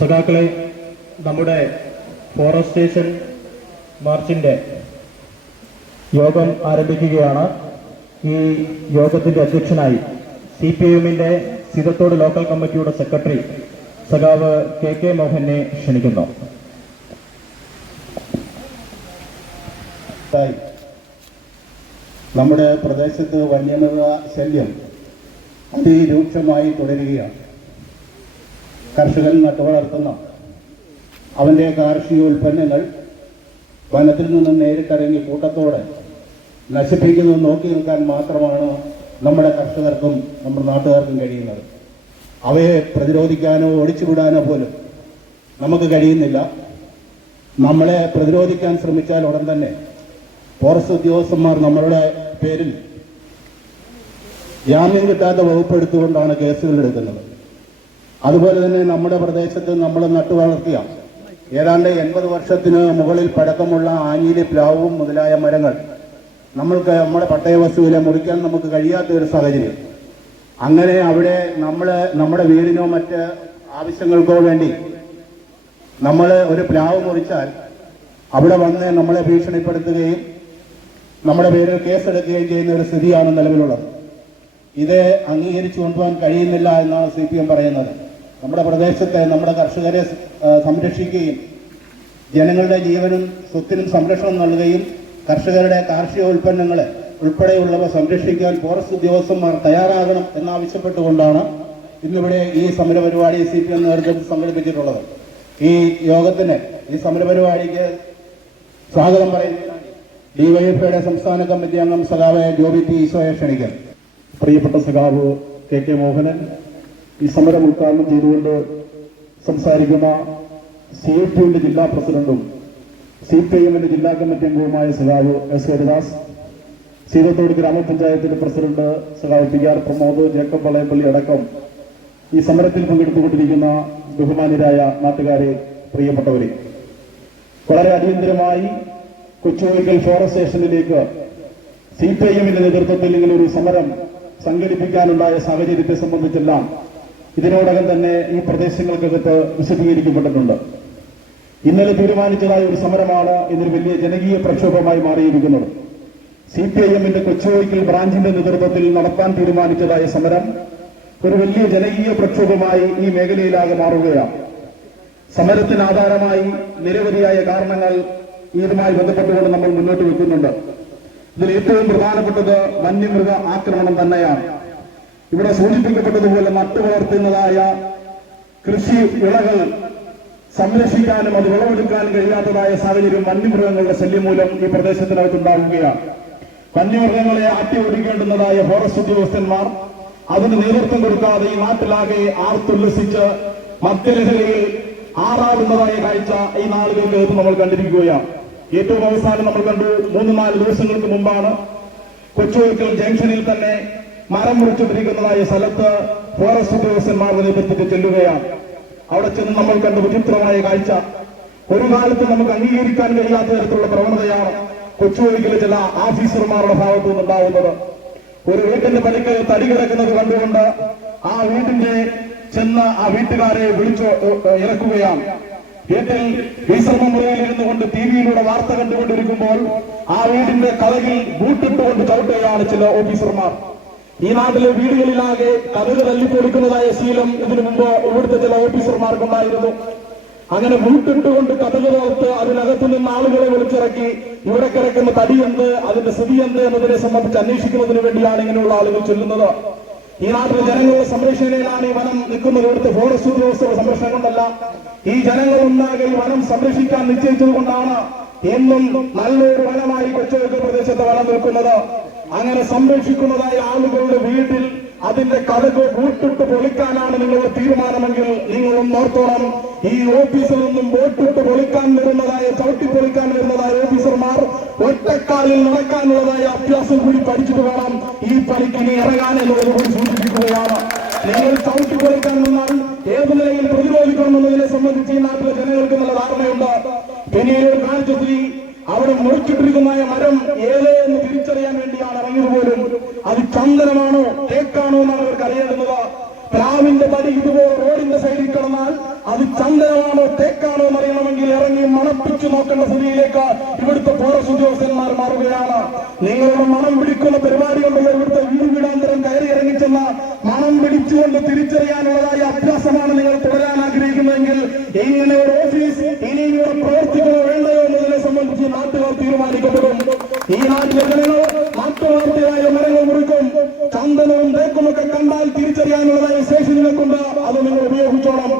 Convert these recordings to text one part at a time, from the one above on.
സഖാക്കളെ, നമ്മുടെ ഫോറസ്റ്റേഷൻ മാർച്ചിന്റെ യോഗം ആരംഭിക്കുകയാണ്. ഈ യോഗത്തിന്റെ അധ്യക്ഷനായി CPIMന്റെ സിതത്തോട് ലോക്കൽ കമ്മിറ്റിയുടെ സെക്രട്ടറി സഖാവ് KK മോഹനെ ക്ഷണിക്കുന്നു. നമ്മുടെ പ്രദേശത്ത് വന്യമൃഗ ശല്യം അതിരൂക്ഷമായി തുടരുകയാണ്. കർഷകൻ നട്ടുവളർത്തുന്ന അവന്റെ കാർഷിക ഉൽപ്പന്നങ്ങൾ വനത്തിൽ നിന്നും നേരിട്ടിറങ്ങി കൂട്ടത്തോടെ നശിപ്പിക്കുന്നത് നോക്കി നിൽക്കാൻ മാത്രമാണ് നമ്മുടെ കർഷകർക്കും നമ്മുടെ നാട്ടുകാർക്കും കഴിയുന്നത്. അവയെ പ്രതിരോധിക്കാനോ ഓടിച്ചുവിടാനോ പോലും നമുക്ക് കഴിയുന്നില്ല. നമ്മളെ പ്രതിരോധിക്കാൻ ശ്രമിച്ചാൽ ഉടൻ തന്നെ ഫോറസ്റ്റ് ഉദ്യോഗസ്ഥന്മാർ നമ്മളുടെ പേരിൽ ജാമ്യം കിട്ടാത്ത വകുപ്പെടുത്തുകൊണ്ടാണ് കേസുകൾ എടുക്കുന്നത്. അതുപോലെ തന്നെ നമ്മുടെ പ്രദേശത്ത് നമ്മൾ നട്ടുവളർത്തിയ ഏതാണ്ട് 80 വർഷത്തിന് മുകളിൽ പഴക്കമുള്ള ആഞ്ഞിലി, പ്ലാവും മുതലായ മരങ്ങൾ നമ്മൾക്ക് നമ്മുടെ പട്ടയ വസ്തുവിലെ മുറിക്കാൻ നമുക്ക് കഴിയാത്ത ഒരു സാഹചര്യം. അങ്ങനെ അവിടെ നമ്മുടെ വീടിനോ മറ്റ് ആവശ്യങ്ങൾക്കോ വേണ്ടി നമ്മൾ ഒരു പ്ലാവ് മുറിച്ചാൽ അവിടെ വന്ന് നമ്മളെ ഭീഷണിപ്പെടുത്തുകയും നമ്മുടെ പേരിൽ കേസെടുക്കുകയും ചെയ്യുന്ന ഒരു സ്ഥിതിയാണ് നിലവിലുള്ളത്. ഇത് അംഗീകരിച്ചു കൊണ്ടുപോകാൻ കഴിയുന്നില്ല എന്നാണ് CPM പറയുന്നത്. നമ്മുടെ പ്രദേശത്തെ നമ്മുടെ കർഷകരെ സംരക്ഷിക്കുകയും ജനങ്ങളുടെ ജീവനും സ്വത്തിനും സംരക്ഷണം നൽകുകയും കർഷകരുടെ കാർഷിക ഉൽപ്പന്നങ്ങളെ ഉൾപ്പെടെയുള്ളവ സംരക്ഷിക്കാൻ ഫോറസ്റ്റ് ഉദ്യോഗസ്ഥന്മാർ തയ്യാറാകണം എന്നാവശ്യപ്പെട്ടുകൊണ്ടാണ് ഇന്നിവിടെ ഈ സമരപരിപാടി CPM നേതൃത്വത്തിൽ സംഘടിപ്പിച്ചിട്ടുള്ളത്. ഈ യോഗത്തിന്, ഈ സമരപരിപാടിക്ക് സ്വാഗതം പറയുന്നതിനായി DYFIയുടെ സംസ്ഥാന കമ്മിറ്റി അംഗം സഖാവ് ജോബി P. ഈശോയെ ക്ഷണിക്കാം. പ്രിയപ്പെട്ട സഖാവ് KK മോഹനൻ ഈ സമരം ഉദ്ഘാടനം ചെയ്തുകൊണ്ട് സംസാരിക്കുന്ന CFTUവിന്റെ ജില്ലാ പ്രസിഡന്റും CPIMന്റെ ജില്ലാ കമ്മിറ്റി അംഗവുമായ സഖാവ് S. ഹരിദാസ്, സീതത്തോട് ഗ്രാമപഞ്ചായത്തിന്റെ പ്രസിഡന്റ് സഖാവ് PR പ്രമോദ്, ജേക്കബ് വളയപ്പള്ളി അടക്കം ഈ സമരത്തിൽ പങ്കെടുത്തുകൊണ്ടിരിക്കുന്ന ബഹുമാന്യരായ നാട്ടുകാരെ, പ്രിയപ്പെട്ടവരെ, വളരെ അടിയന്തരമായി കൊച്ചുകോയിക്കൽ ഫോറസ്റ്റ് സ്റ്റേഷനിലേക്ക് CPIMന്റെ നേതൃത്വത്തിൽ ഇങ്ങനെ ഒരു സമരം സംഘടിപ്പിക്കാനുണ്ടായ സാഹചര്യത്തെ സംബന്ധിച്ചെല്ലാം ഇതിനോടകം തന്നെ ഈ പ്രദേശങ്ങൾക്കകത്ത് വിശദീകരിക്കപ്പെട്ടിട്ടുണ്ട്. ഇന്നലെ തീരുമാനിച്ചതായ ഒരു സമരമാണ് ഇന്നൊരു വലിയ ജനകീയ പ്രക്ഷോഭമായി മാറിയിരിക്കുന്നത്. CPIMന്റെ കൊച്ചുകോയിക്കൽ ബ്രാഞ്ചിന്റെ നേതൃത്വത്തിൽ നടത്താൻ തീരുമാനിച്ചതായ സമരം ഒരു വലിയ ജനകീയ പ്രക്ഷോഭമായി ഈ മേഖലയിലാകെ മാറുകയാണ്. സമരത്തിന് ആധാരമായി നിരവധിയായ കാരണങ്ങൾ ഇതുമായി ബന്ധപ്പെട്ടുകൊണ്ട് നമ്മൾ മുന്നോട്ട് വെക്കുന്നുണ്ട്. ഇതിൽ ഏറ്റവും പ്രധാനപ്പെട്ടത് വന്യമൃഗ ആക്രമണം തന്നെയാണ്. ഇവിടെ സൂചിപ്പിക്കപ്പെട്ടതുപോലെ നട്ടുവളർത്തുന്നതായ കൃഷി വിളകൾ സംരക്ഷിക്കാനും അത് വിളവെടുക്കാനും കഴിയാത്തതായ സാഹചര്യം വന്യമൃഗങ്ങളുടെ ശല്യം മൂലം ഈ പ്രദേശത്തിനകത്തുണ്ടാവുകയാണ്. വന്യമൃഗങ്ങളെ അട്ടിയൊടിക്കേണ്ടുന്നതായ ഫോറസ്റ്റ് ഉദ്യോഗസ്ഥന്മാർ അതിന് നേതൃത്വം കൊടുക്കാതെ ഈ നാട്ടിലാകെ ആർത്തുല്ലസിച്ച് മദ്യലഹരിയിൽ ആറാടുന്നതായ കാഴ്ച ഈ നാളുകൾക്ക് നമ്മൾ കണ്ടിരിക്കുകയാണ്. ഏറ്റവും അവസാനം നമ്മൾ കണ്ടു 3-4 ദിവസങ്ങൾക്ക് മുമ്പാണ് കൊച്ചുവയ്ക്കൽ ജംഗ്ഷനിൽ തന്നെ മരം മുറിച്ചുകൊണ്ടിരിക്കുന്നതായ സ്ഥലത്ത് ഫോറസ്റ്റ് ഉദ്യോഗസ്ഥന്മാരുടെ നേതൃത്വത്തിൽ ചെല്ലുകയാണ്. അവിടെ ചെന്ന് നമ്മൾ കണ്ട വിചിത്രമായ കാഴ്ച ഒരു കാലത്ത് നമുക്ക് അംഗീകരിക്കാൻ കഴിയാത്ത തരത്തിലുള്ള പ്രവണതയാണ് കൊച്ചുവയ്ക്കലെ ചില ഓഫീസർമാരുടെ ഭാഗത്തു നിന്നുണ്ടാവുന്നത്. ഒരു വീട്ടിന്റെ പരിക്ക് തടി കിടക്കുന്നത് കണ്ടുകൊണ്ട് ആ വീട്ടിന്റെ ചെന്ന് ആ വീട്ടുകാരെ വിളിച്ചു ഇറക്കുകയാണ്. വീട്ടിൽ വിശ്രമ മുറിയിൽ ഇരുന്നുകൊണ്ട് ടിവിയിലൂടെ വാർത്ത കണ്ടുകൊണ്ടിരിക്കുമ്പോൾ ആ വീടിന്റെ കഥകിൽ ബൂട്ടിട്ടുകൊണ്ട് ചവിട്ടുകയാണ് ചില ഓഫീസർമാർ. ഈ നാട്ടിലെ വീടുകളിലാകെ കഥക് തല്ലിപ്പൊളിക്കുന്നതായ ശീലം ഇതിനു മുമ്പ് ഇവിടുത്തെ ചില ഓഫീസർമാർക്കുണ്ടായിരുന്നു. അങ്ങനെ ബൂട്ടിട്ടുകൊണ്ട് കഥക് തോർത്ത് അതിനകത്തു നിന്ന് ആളുകളെ വിളിച്ചിറക്കി ഇവിടെ കിടക്കുന്ന തടിയെന്ത്, അതിന്റെ സ്ഥിതി എന്ത് എന്നതിനെ സംബന്ധിച്ച് അന്വേഷിക്കുന്നതിന് വേണ്ടിയാണ് ഇങ്ങനെയുള്ള ആളുകൾ ചെല്ലുന്നത്. ഈ നാട്ടിലെ ജനങ്ങളുടെ സംരക്ഷണയിലാണ് ഈ വനം നിൽക്കുന്നത്. ഇവിടുത്തെ ഫോറസ്റ്റ് ഉദ്യോഗസ്ഥരുടെ സംരക്ഷണം കൊണ്ടല്ല, ഈ ജനങ്ങൾ ഒന്നാകെ ഈ വനം സംരക്ഷിക്കാൻ നിശ്ചയിച്ചത് കൊണ്ടാണ് എന്നും നല്ലൊരു വനമായി കൊച്ചുവയ്ക്കൽ പ്രദേശത്ത് വനം നിൽക്കുന്നത്. അങ്ങനെ സംരക്ഷിക്കുന്നതായ ആളുകളുടെ വീട്ടിൽ അതിന്റെ കഥക് ബൂട്ടിട്ട് പൊളിക്കാനാണ് നിങ്ങളുടെ തീരുമാനമെങ്കിൽ നിങ്ങളൊന്ന് ഓർത്തോണം, ഈ ഓഫീസിൽ നിന്നും ബോട്ടിട്ട് പൊളിക്കാൻ വരുന്നതായ ചവിട്ടി പൊളിക്കാൻ വരുന്നതായ ഓഫീസർമാർ ഒറ്റക്കാലിൽ നടക്കാനുള്ളതായ അഭ്യാസം കൂടി പഠിച്ചിട്ട് വേണം ഈ പണിക്ക് ഇനി ഇറങ്ങാൻ എന്നുള്ളത് കൂടി സൂചിപ്പിക്കുകയാണ്. നിങ്ങൾ ചവിട്ടി പൊളിക്കാൻ നിന്നാൽ ഏത് നിലയിൽ പ്രതിരോധിക്കണമെന്നതിനെ സംബന്ധിച്ച് ഈ നാട്ടിലെ ജനങ്ങൾക്ക് നല്ല ധാരണയുണ്ട്. പിന്നീട് കാണിച്ച സ്ത്രീ അവിടെ മുറിച്ചിട്ടിരിക്കുന്ന മരം ഏതേ എന്ന് തിരിച്ചറിയാൻ വേണ്ടിയാണ് ഇറങ്ങിയത് പോലും. അത് ചന്ദനമാണോ തേക്കാണോ എന്നാണ് അവർക്ക് അറിയേണ്ടുന്നത്. പ്ലാവിന്റെ തടി ഇതുപോലെ റോഡിന്റെ സൈഡിൽ കിടന്നാൽ അത് ചന്ദനമാണോ തേക്കാണോ എന്നറിയണമെങ്കിൽ ഇറങ്ങി മണപ്പിച്ചു നോക്കേണ്ട സ്ഥിതിയിലേക്ക് ഇവിടുത്തെ ഫോറസ്റ്റ് ഉദ്യോഗസ്ഥന്മാർ മാറുകയാണ്. നിങ്ങളുടെ മണം പിടിക്കുന്ന പരിപാടികളുടെ ഇവിടുത്തെ വീടാന്തരം കയറി ഇറങ്ങിച്ചെന്ന മണം പിടിച്ചുകൊണ്ട് തിരിച്ചറിയാനുള്ളതായ അഭ്യാസമാണ് നിങ്ങൾ തുടരാൻ ആഗ്രഹിക്കുന്നതെങ്കിൽ ഇങ്ങനെ ഒരു ഓഫീസ് ഇനി ഇവിടെ പ്രവർത്തിക്കണോ വേണ്ടയോ എന്നതിനെ സംബന്ധിച്ച് നാട്ടുകാർ തീരുമാനിക്കപ്പെടും. ഈ നാട്ടിലെ ജനങ്ങൾ നാട്ടുവാർത്തയായ മരങ്ങൾ മുറിക്കും. ചന്ദനവും തേക്കുമൊക്കെ കണ്ടാൽ തിരിച്ചറിയാനുള്ളതായ ശേഷി നിങ്ങൾക്കുണ്ട്. അത് നിങ്ങൾ ഉപയോഗിച്ചോണം.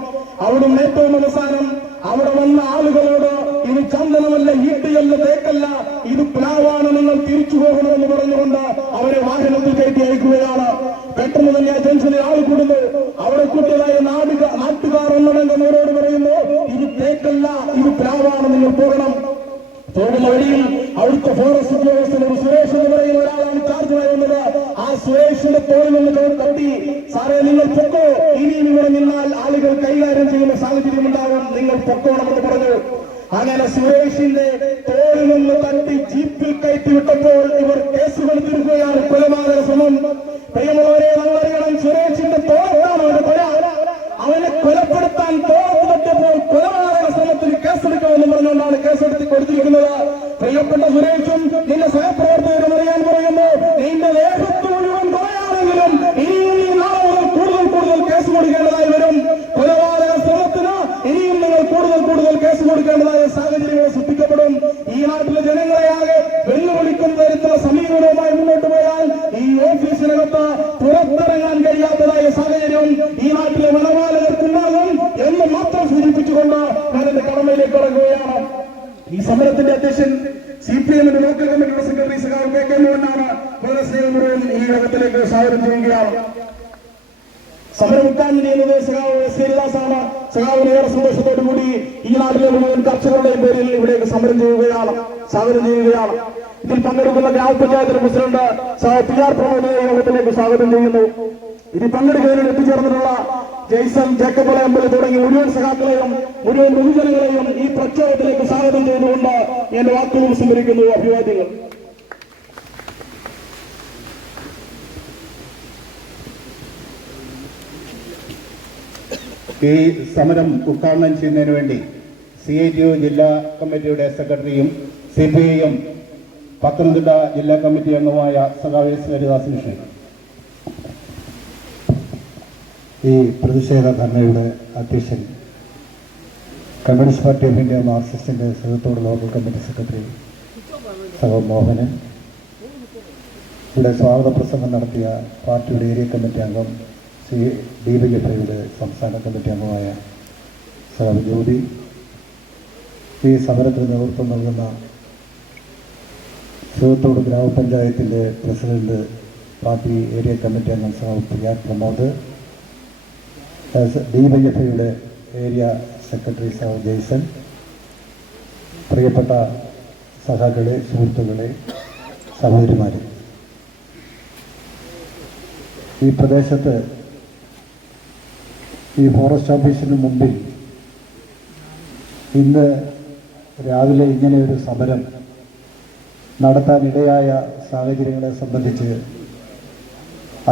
അവിടുന്ന് ഏറ്റവും അവസാനം അവിടെ വന്ന ആളുകളോട് ഇത് ചന്ദനമല്ല, ഈട്ടിയല്ല, തേക്കല്ല, ഇത് പ്ലാവാണ്, നിങ്ങൾ തിരിച്ചു പോകണമെന്ന് പറഞ്ഞുകൊണ്ട് അവരെ വാഹനത്തിൽ കയറ്റി അയക്കുകയാണ്. പെട്ടെന്ന് തന്നെ ആ ജംഗ്ഷനിൽ ആൾ കൂടുന്നു. അവിടെ കൂട്ടിയതായ നാട്ടുകാർ ഒന്നടങ്കം അവരോട് പറയുന്നു, ഇത് തേക്കല്ല, ഇത് പ്ലാവാണ്, നിങ്ങൾ പോകണം. പോകുന്ന വഴിയിൽ അവിടുത്തെ ഫോറസ്റ്റ് ഉദ്യോഗസ്ഥൻ ഒരു സുരേഷ് എന്ന് പറയുന്ന ഒരാളാണ് ചാർജായി വന്നത്. ആ സുരേഷിന്റെ തോളിൽ നിന്ന് തട്ടി, സാറേ നിങ്ങൾ പൊക്കോ, ഇനിയും ഇവിടെ നിന്നാൽ ആളുകൾ കൈകാര്യം ചെയ്യുന്ന സാഹചര്യം ഉണ്ടാവും, നിങ്ങൾ പൊക്കോണമെന്ന് പറഞ്ഞു. അങ്ങനെ സുരേഷിന്റെ തോളിൽ നിന്ന് തട്ടി ജീപ്പിൽ കയറ്റി വിട്ടപ്പോൾ ഇവർ കേസ് കൊടുത്തിരിക്കുകയാണ്, കൊലപാതക ശ്രമം. പ്രിയമുള്ളവരെ, നമ്മളറിയണം, സുരേഷിന്റെ തോളത്താണ് അവന്റെ കൊല. അവനെ കൊലപ്പെടുത്താൻ തോളത്ത് തട്ടിയപ്പോൾ കൊലപാതക ശ്രമത്തിന് കേസെടുക്കാമെന്ന് പറഞ്ഞുകൊണ്ടാണ് കേസെടുത്ത് കൊടുത്തിരിക്കുന്നത്. പ്രിയപ്പെട്ട സുരേഷും നിന്റെ സഹപ്രവർത്തകരും അറിയാൻ പറയുന്നു, നിന്റെ ദേഹത്ത് മുഴുവൻ കുറയാണെങ്കിലും ഇനിയും നാളെ മുതൽ കൂടുതൽ കേസ് കൊടുക്കേണ്ടതായി വരും. കൊലപാതക ശ്രമത്തിന് ഇനിയും നിങ്ങൾ കൂടുതൽ കേസ് കൊടുക്കേണ്ടതായ സാഹചര്യങ്ങൾ സൃഷ്ടിക്കപ്പെടും. ഈ നാട്ടിലെ ജനങ്ങളെയാകെ വെല്ലുവിളിക്കുന്ന തരത്തിലുള്ള സമീപനവുമായി മുന്നോട്ട് പോയാൽ ഈ ഓഫീസിനകത്ത് പുറത്തിറങ്ങാൻ കഴിയാത്തതായ സാഹചര്യം ഈ നാട്ടിലെ വനപാലകർക്കുണ്ടാകും എന്ന് മാത്രം സൂചിപ്പിച്ചുകൊണ്ട് ഞാൻ എന്റെ കടമയിലേക്ക് ഇറങ്ങുകയാണ്. ഈ സമരത്തിന്റെ അധ്യക്ഷൻ CPM-ന്റെ ലോക്കൽ കമ്മിറ്റിയുടെ സെക്രട്ടറി സഖാവ് KK മോഹനാണ്. വളരെ സ്നേഹപൂർവ്വം ഈ യോഗത്തിലേക്ക് സ്വാഗതം ചെയ്യുകയാണ്. സമരം ഉദ്ഘാടനം ചെയ്യുന്നത് സഖാവ് ശ്രീദാസാണ്. സഖാവിന് ഏറെ സന്തോഷത്തോടു കൂടി ഈ നാട്ടിലെ മുഴുവൻ കർഷകരുടെയും പേരിൽ ഇവിടേക്ക് സമരം ചെയ്യുകയാണ്, സ്വാഗതം ചെയ്യുകയാണ്. ഇതിൽ പങ്കെടുക്കുന്ന ഗ്രാമപഞ്ചായത്തിന്റെ പ്രസിഡന്റ് PR പ്രമോദിനെ യോഗത്തിലേക്ക് സ്വാഗതം ചെയ്യുന്നു. ഇതിൽ പങ്കെടുക്കുന്നതിന് എത്തിച്ചേർന്നിട്ടുള്ള ജെയ്സൺ, ജേക്കബ് അമ്പലി തുടങ്ങി മുഴുവൻ സഖാക്കളെയും മുഴുവൻ ബഹുജനങ്ങളെയും ഈ പ്രക്ഷോഭത്തിലേക്ക് സ്വാഗതം ചെയ്തുകൊണ്ട് എന്റെ വാക്കുകൾ സംഭരിക്കുന്നു. അഭിവാദ്യങ്ങൾ. ഈ സമരം ഉദ്ഘാടനം ചെയ്യുന്നതിന് വേണ്ടി CITU ജില്ലാ കമ്മിറ്റിയുടെ സെക്രട്ടറിയും CPIM പത്തനംതിട്ട ജില്ലാ കമ്മിറ്റി അംഗമായ സഖാവ് ഹരിദാസൻ ക്ഷണിക്കുന്നു. ഈ പ്രതിഷേധ ധർണയുടെ അധ്യക്ഷൻ കമ്മ്യൂണിസ്റ്റ് പാർട്ടി ഓഫ് ഇന്ത്യ മാർക്സിസ്റ്റിന്റെ സഹത്തോട് ലോക്കൽ കമ്മിറ്റി സെക്രട്ടറി സഖാവ് മോഹനൻ, ഇവിടെ സ്വാഗത പ്രസംഗം നടത്തിയ പാർട്ടിയുടെ ഏരിയ കമ്മിറ്റി അംഗം DYFIയുടെ സംസ്ഥാന കമ്മിറ്റി അംഗമായ സഖാവ് ജ്യോതി, ഈ സമരത്തിന് നേതൃത്വം നൽകുന്ന സഹത്തോട് ഗ്രാമപഞ്ചായത്തിൻ്റെ പ്രസിഡന്റ് പാർട്ടി ഏരിയ കമ്മിറ്റി അംഗം സഖാവ് PR പ്രമോദ്, DYFIയുടെ ഏരിയ സെക്രട്ടറി സഖാവ് ജെയ്സൺ, പ്രിയപ്പെട്ട സഹാക്കളെ, സുഹൃത്തുക്കളെ, സഹോദരിമാരെ, ഈ പ്രദേശത്ത് ഈ ഫോറസ്റ്റ് ഓഫീസിന് മുമ്പിൽ ഇന്ന് രാവിലെ ഇങ്ങനെ ഒരു സമരം നടത്താനിടയായ സാഹചര്യങ്ങളെ സംബന്ധിച്ച്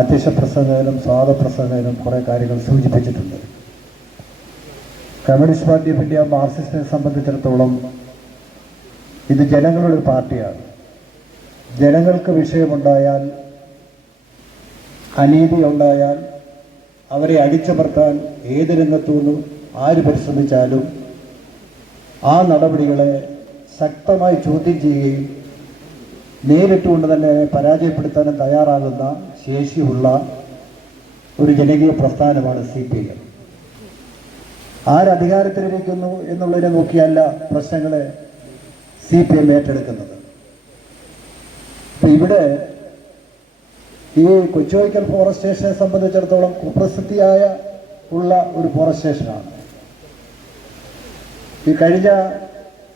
അധ്യക്ഷ പ്രസംഗകനും സ്വാഗത പ്രസംഗകനും കുറേ കാര്യങ്ങൾ സൂചിപ്പിച്ചിട്ടുണ്ട്. കമ്മ്യൂണിസ്റ്റ് പാർട്ടി ഓഫ് ഇന്ത്യ മാർക്സിസ്റ്റിനെ സംബന്ധിച്ചിടത്തോളം ഇത് ജനങ്ങളുടെ പാർട്ടിയാണ്. ജനങ്ങൾക്ക് വിഷയമുണ്ടായാൽ, അനീതി ഉണ്ടായാൽ അവരെ അടിച്ചമർത്താൻ ഏത് രംഗത്തുനിന്നും ആര് പരിശ്രമിച്ചാലും ആ നടപടികളെ ശക്തമായി ചോദ്യം ചെയ്യുകയും നേരിട്ടുകൊണ്ട് തന്നെ പരാജയപ്പെടുത്താനും തയ്യാറാകുന്ന ശേഷിയുള്ള ഒരു ജനകീയ പ്രസ്ഥാനമാണ് CPM. ആരധികാരത്തിലിരിക്കുന്നു എന്നുള്ളതിനെ നോക്കിയല്ല പ്രശ്നങ്ങളെ CPM ഏറ്റെടുക്കുന്നത്. ഇവിടെ ഈ കൊച്ചുവയ്ക്കൽ ഫോറസ്റ്റ് സ്റ്റേഷനെ സംബന്ധിച്ചിടത്തോളം കുപ്രസിദ്ധിയായ ഉള്ള ഒരു ഫോറസ്റ്റ് സ്റ്റേഷനാണ്. ഈ കഴിഞ്ഞ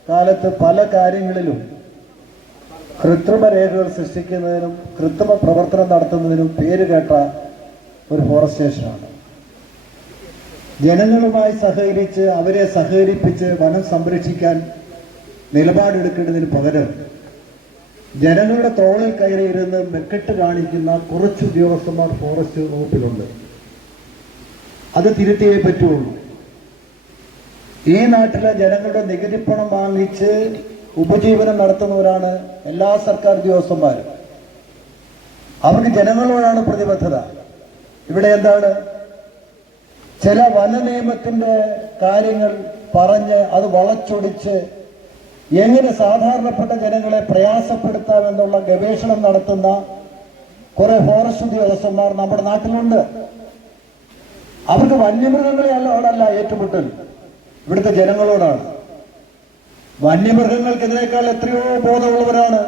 കാലത്ത് പല കാര്യങ്ങളിലും കൃത്രിമ രേഖകൾ സൃഷ്ടിക്കുന്നതിനും കൃത്രിമ പ്രവർത്തനം നടത്തുന്നതിനും പേര് കേട്ട ഒരു ഫോറസ്റ്റ് സ്റ്റേഷനാണ്. ജനങ്ങളുമായി സഹകരിച്ച് അവരെ സഹകരിപ്പിച്ച് വനം സംരക്ഷിക്കാൻ നിലപാടെടുക്കേണ്ടതിന് പകരം ജനങ്ങളുടെ തോളിൽ കയറിയിരുന്ന് മെക്കെട്ട് കാണിക്കുന്ന കുറച്ച് ഉദ്യോഗസ്ഥന്മാർ ഫോറസ്റ്റ് വകുപ്പിലുണ്ട്. അത് തിരുത്തിയേ പറ്റുള്ളൂ. ഈ നാട്ടിലെ ജനങ്ങളുടെ നികുതിപ്പണം വാങ്ങിച്ച് ഉപജീവനം നടത്തുന്നവരാണ് എല്ലാ സർക്കാർ ഉദ്യോഗസ്ഥന്മാരും. അവർക്ക് ജനങ്ങളോടാണ് പ്രതിബദ്ധത. ഇവിടെ എന്താണ്, ചില വന നിയമത്തിന്റെ കാര്യങ്ങൾ പറഞ്ഞ് അത് വളച്ചൊടിച്ച് എങ്ങനെ സാധാരണപ്പെട്ട ജനങ്ങളെ പ്രയാസപ്പെടുത്താമെന്നുള്ള ഗവേഷണം നടത്തുന്ന കുറെ ഫോറസ്റ്റ് ഉദ്യോഗസ്ഥന്മാർ നമ്മുടെ നാട്ടിലുണ്ട്. അവർക്ക് വന്യമൃഗങ്ങളെയോടല്ല ഏറ്റുമുട്ടൽ, ഇവിടുത്തെ ജനങ്ങളോടാണ്. വന്യമൃഗങ്ങൾക്കെതിരേക്കാൾ എത്രയോ ബോധമുള്ളവരാണ്.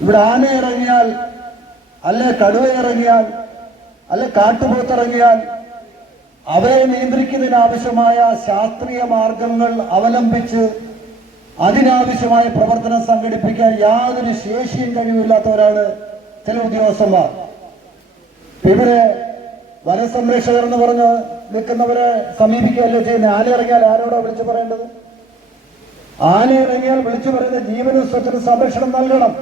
ഇവിടെ ആന ഇറങ്ങിയാൽ, അല്ലെ കടുവ ഇറങ്ങിയാൽ, അല്ലെ കാട്ടുപോത്തിറങ്ങിയാൽ അവരെ നിയന്ത്രിക്കുന്നതിനാവശ്യമായ ശാസ്ത്രീയ മാർഗങ്ങൾ അവലംബിച്ച് അതിനാവശ്യമായ പ്രവർത്തനം സംഘടിപ്പിക്കാൻ യാതൊരു ശേഷിയും കഴിവില്ലാത്തവരാണ് ചില ഉദ്യോഗസ്ഥന്മാർ. ഇവരെ വനസംരക്ഷകർ എന്ന് പറഞ്ഞ് നിൽക്കുന്നവരെ സമീപിക്കുകയല്ലേ ചെയ്യുന്നത്. ആന ഇറങ്ങിയാൽ ആരോടാ വിളിച്ചു പറയേണ്ടത്? ആന ഇറങ്ങിയാൽ വിളിച്ചു പറയുന്ന ജീവനും സ്വത്തിനും സംരക്ഷണം നൽകണം.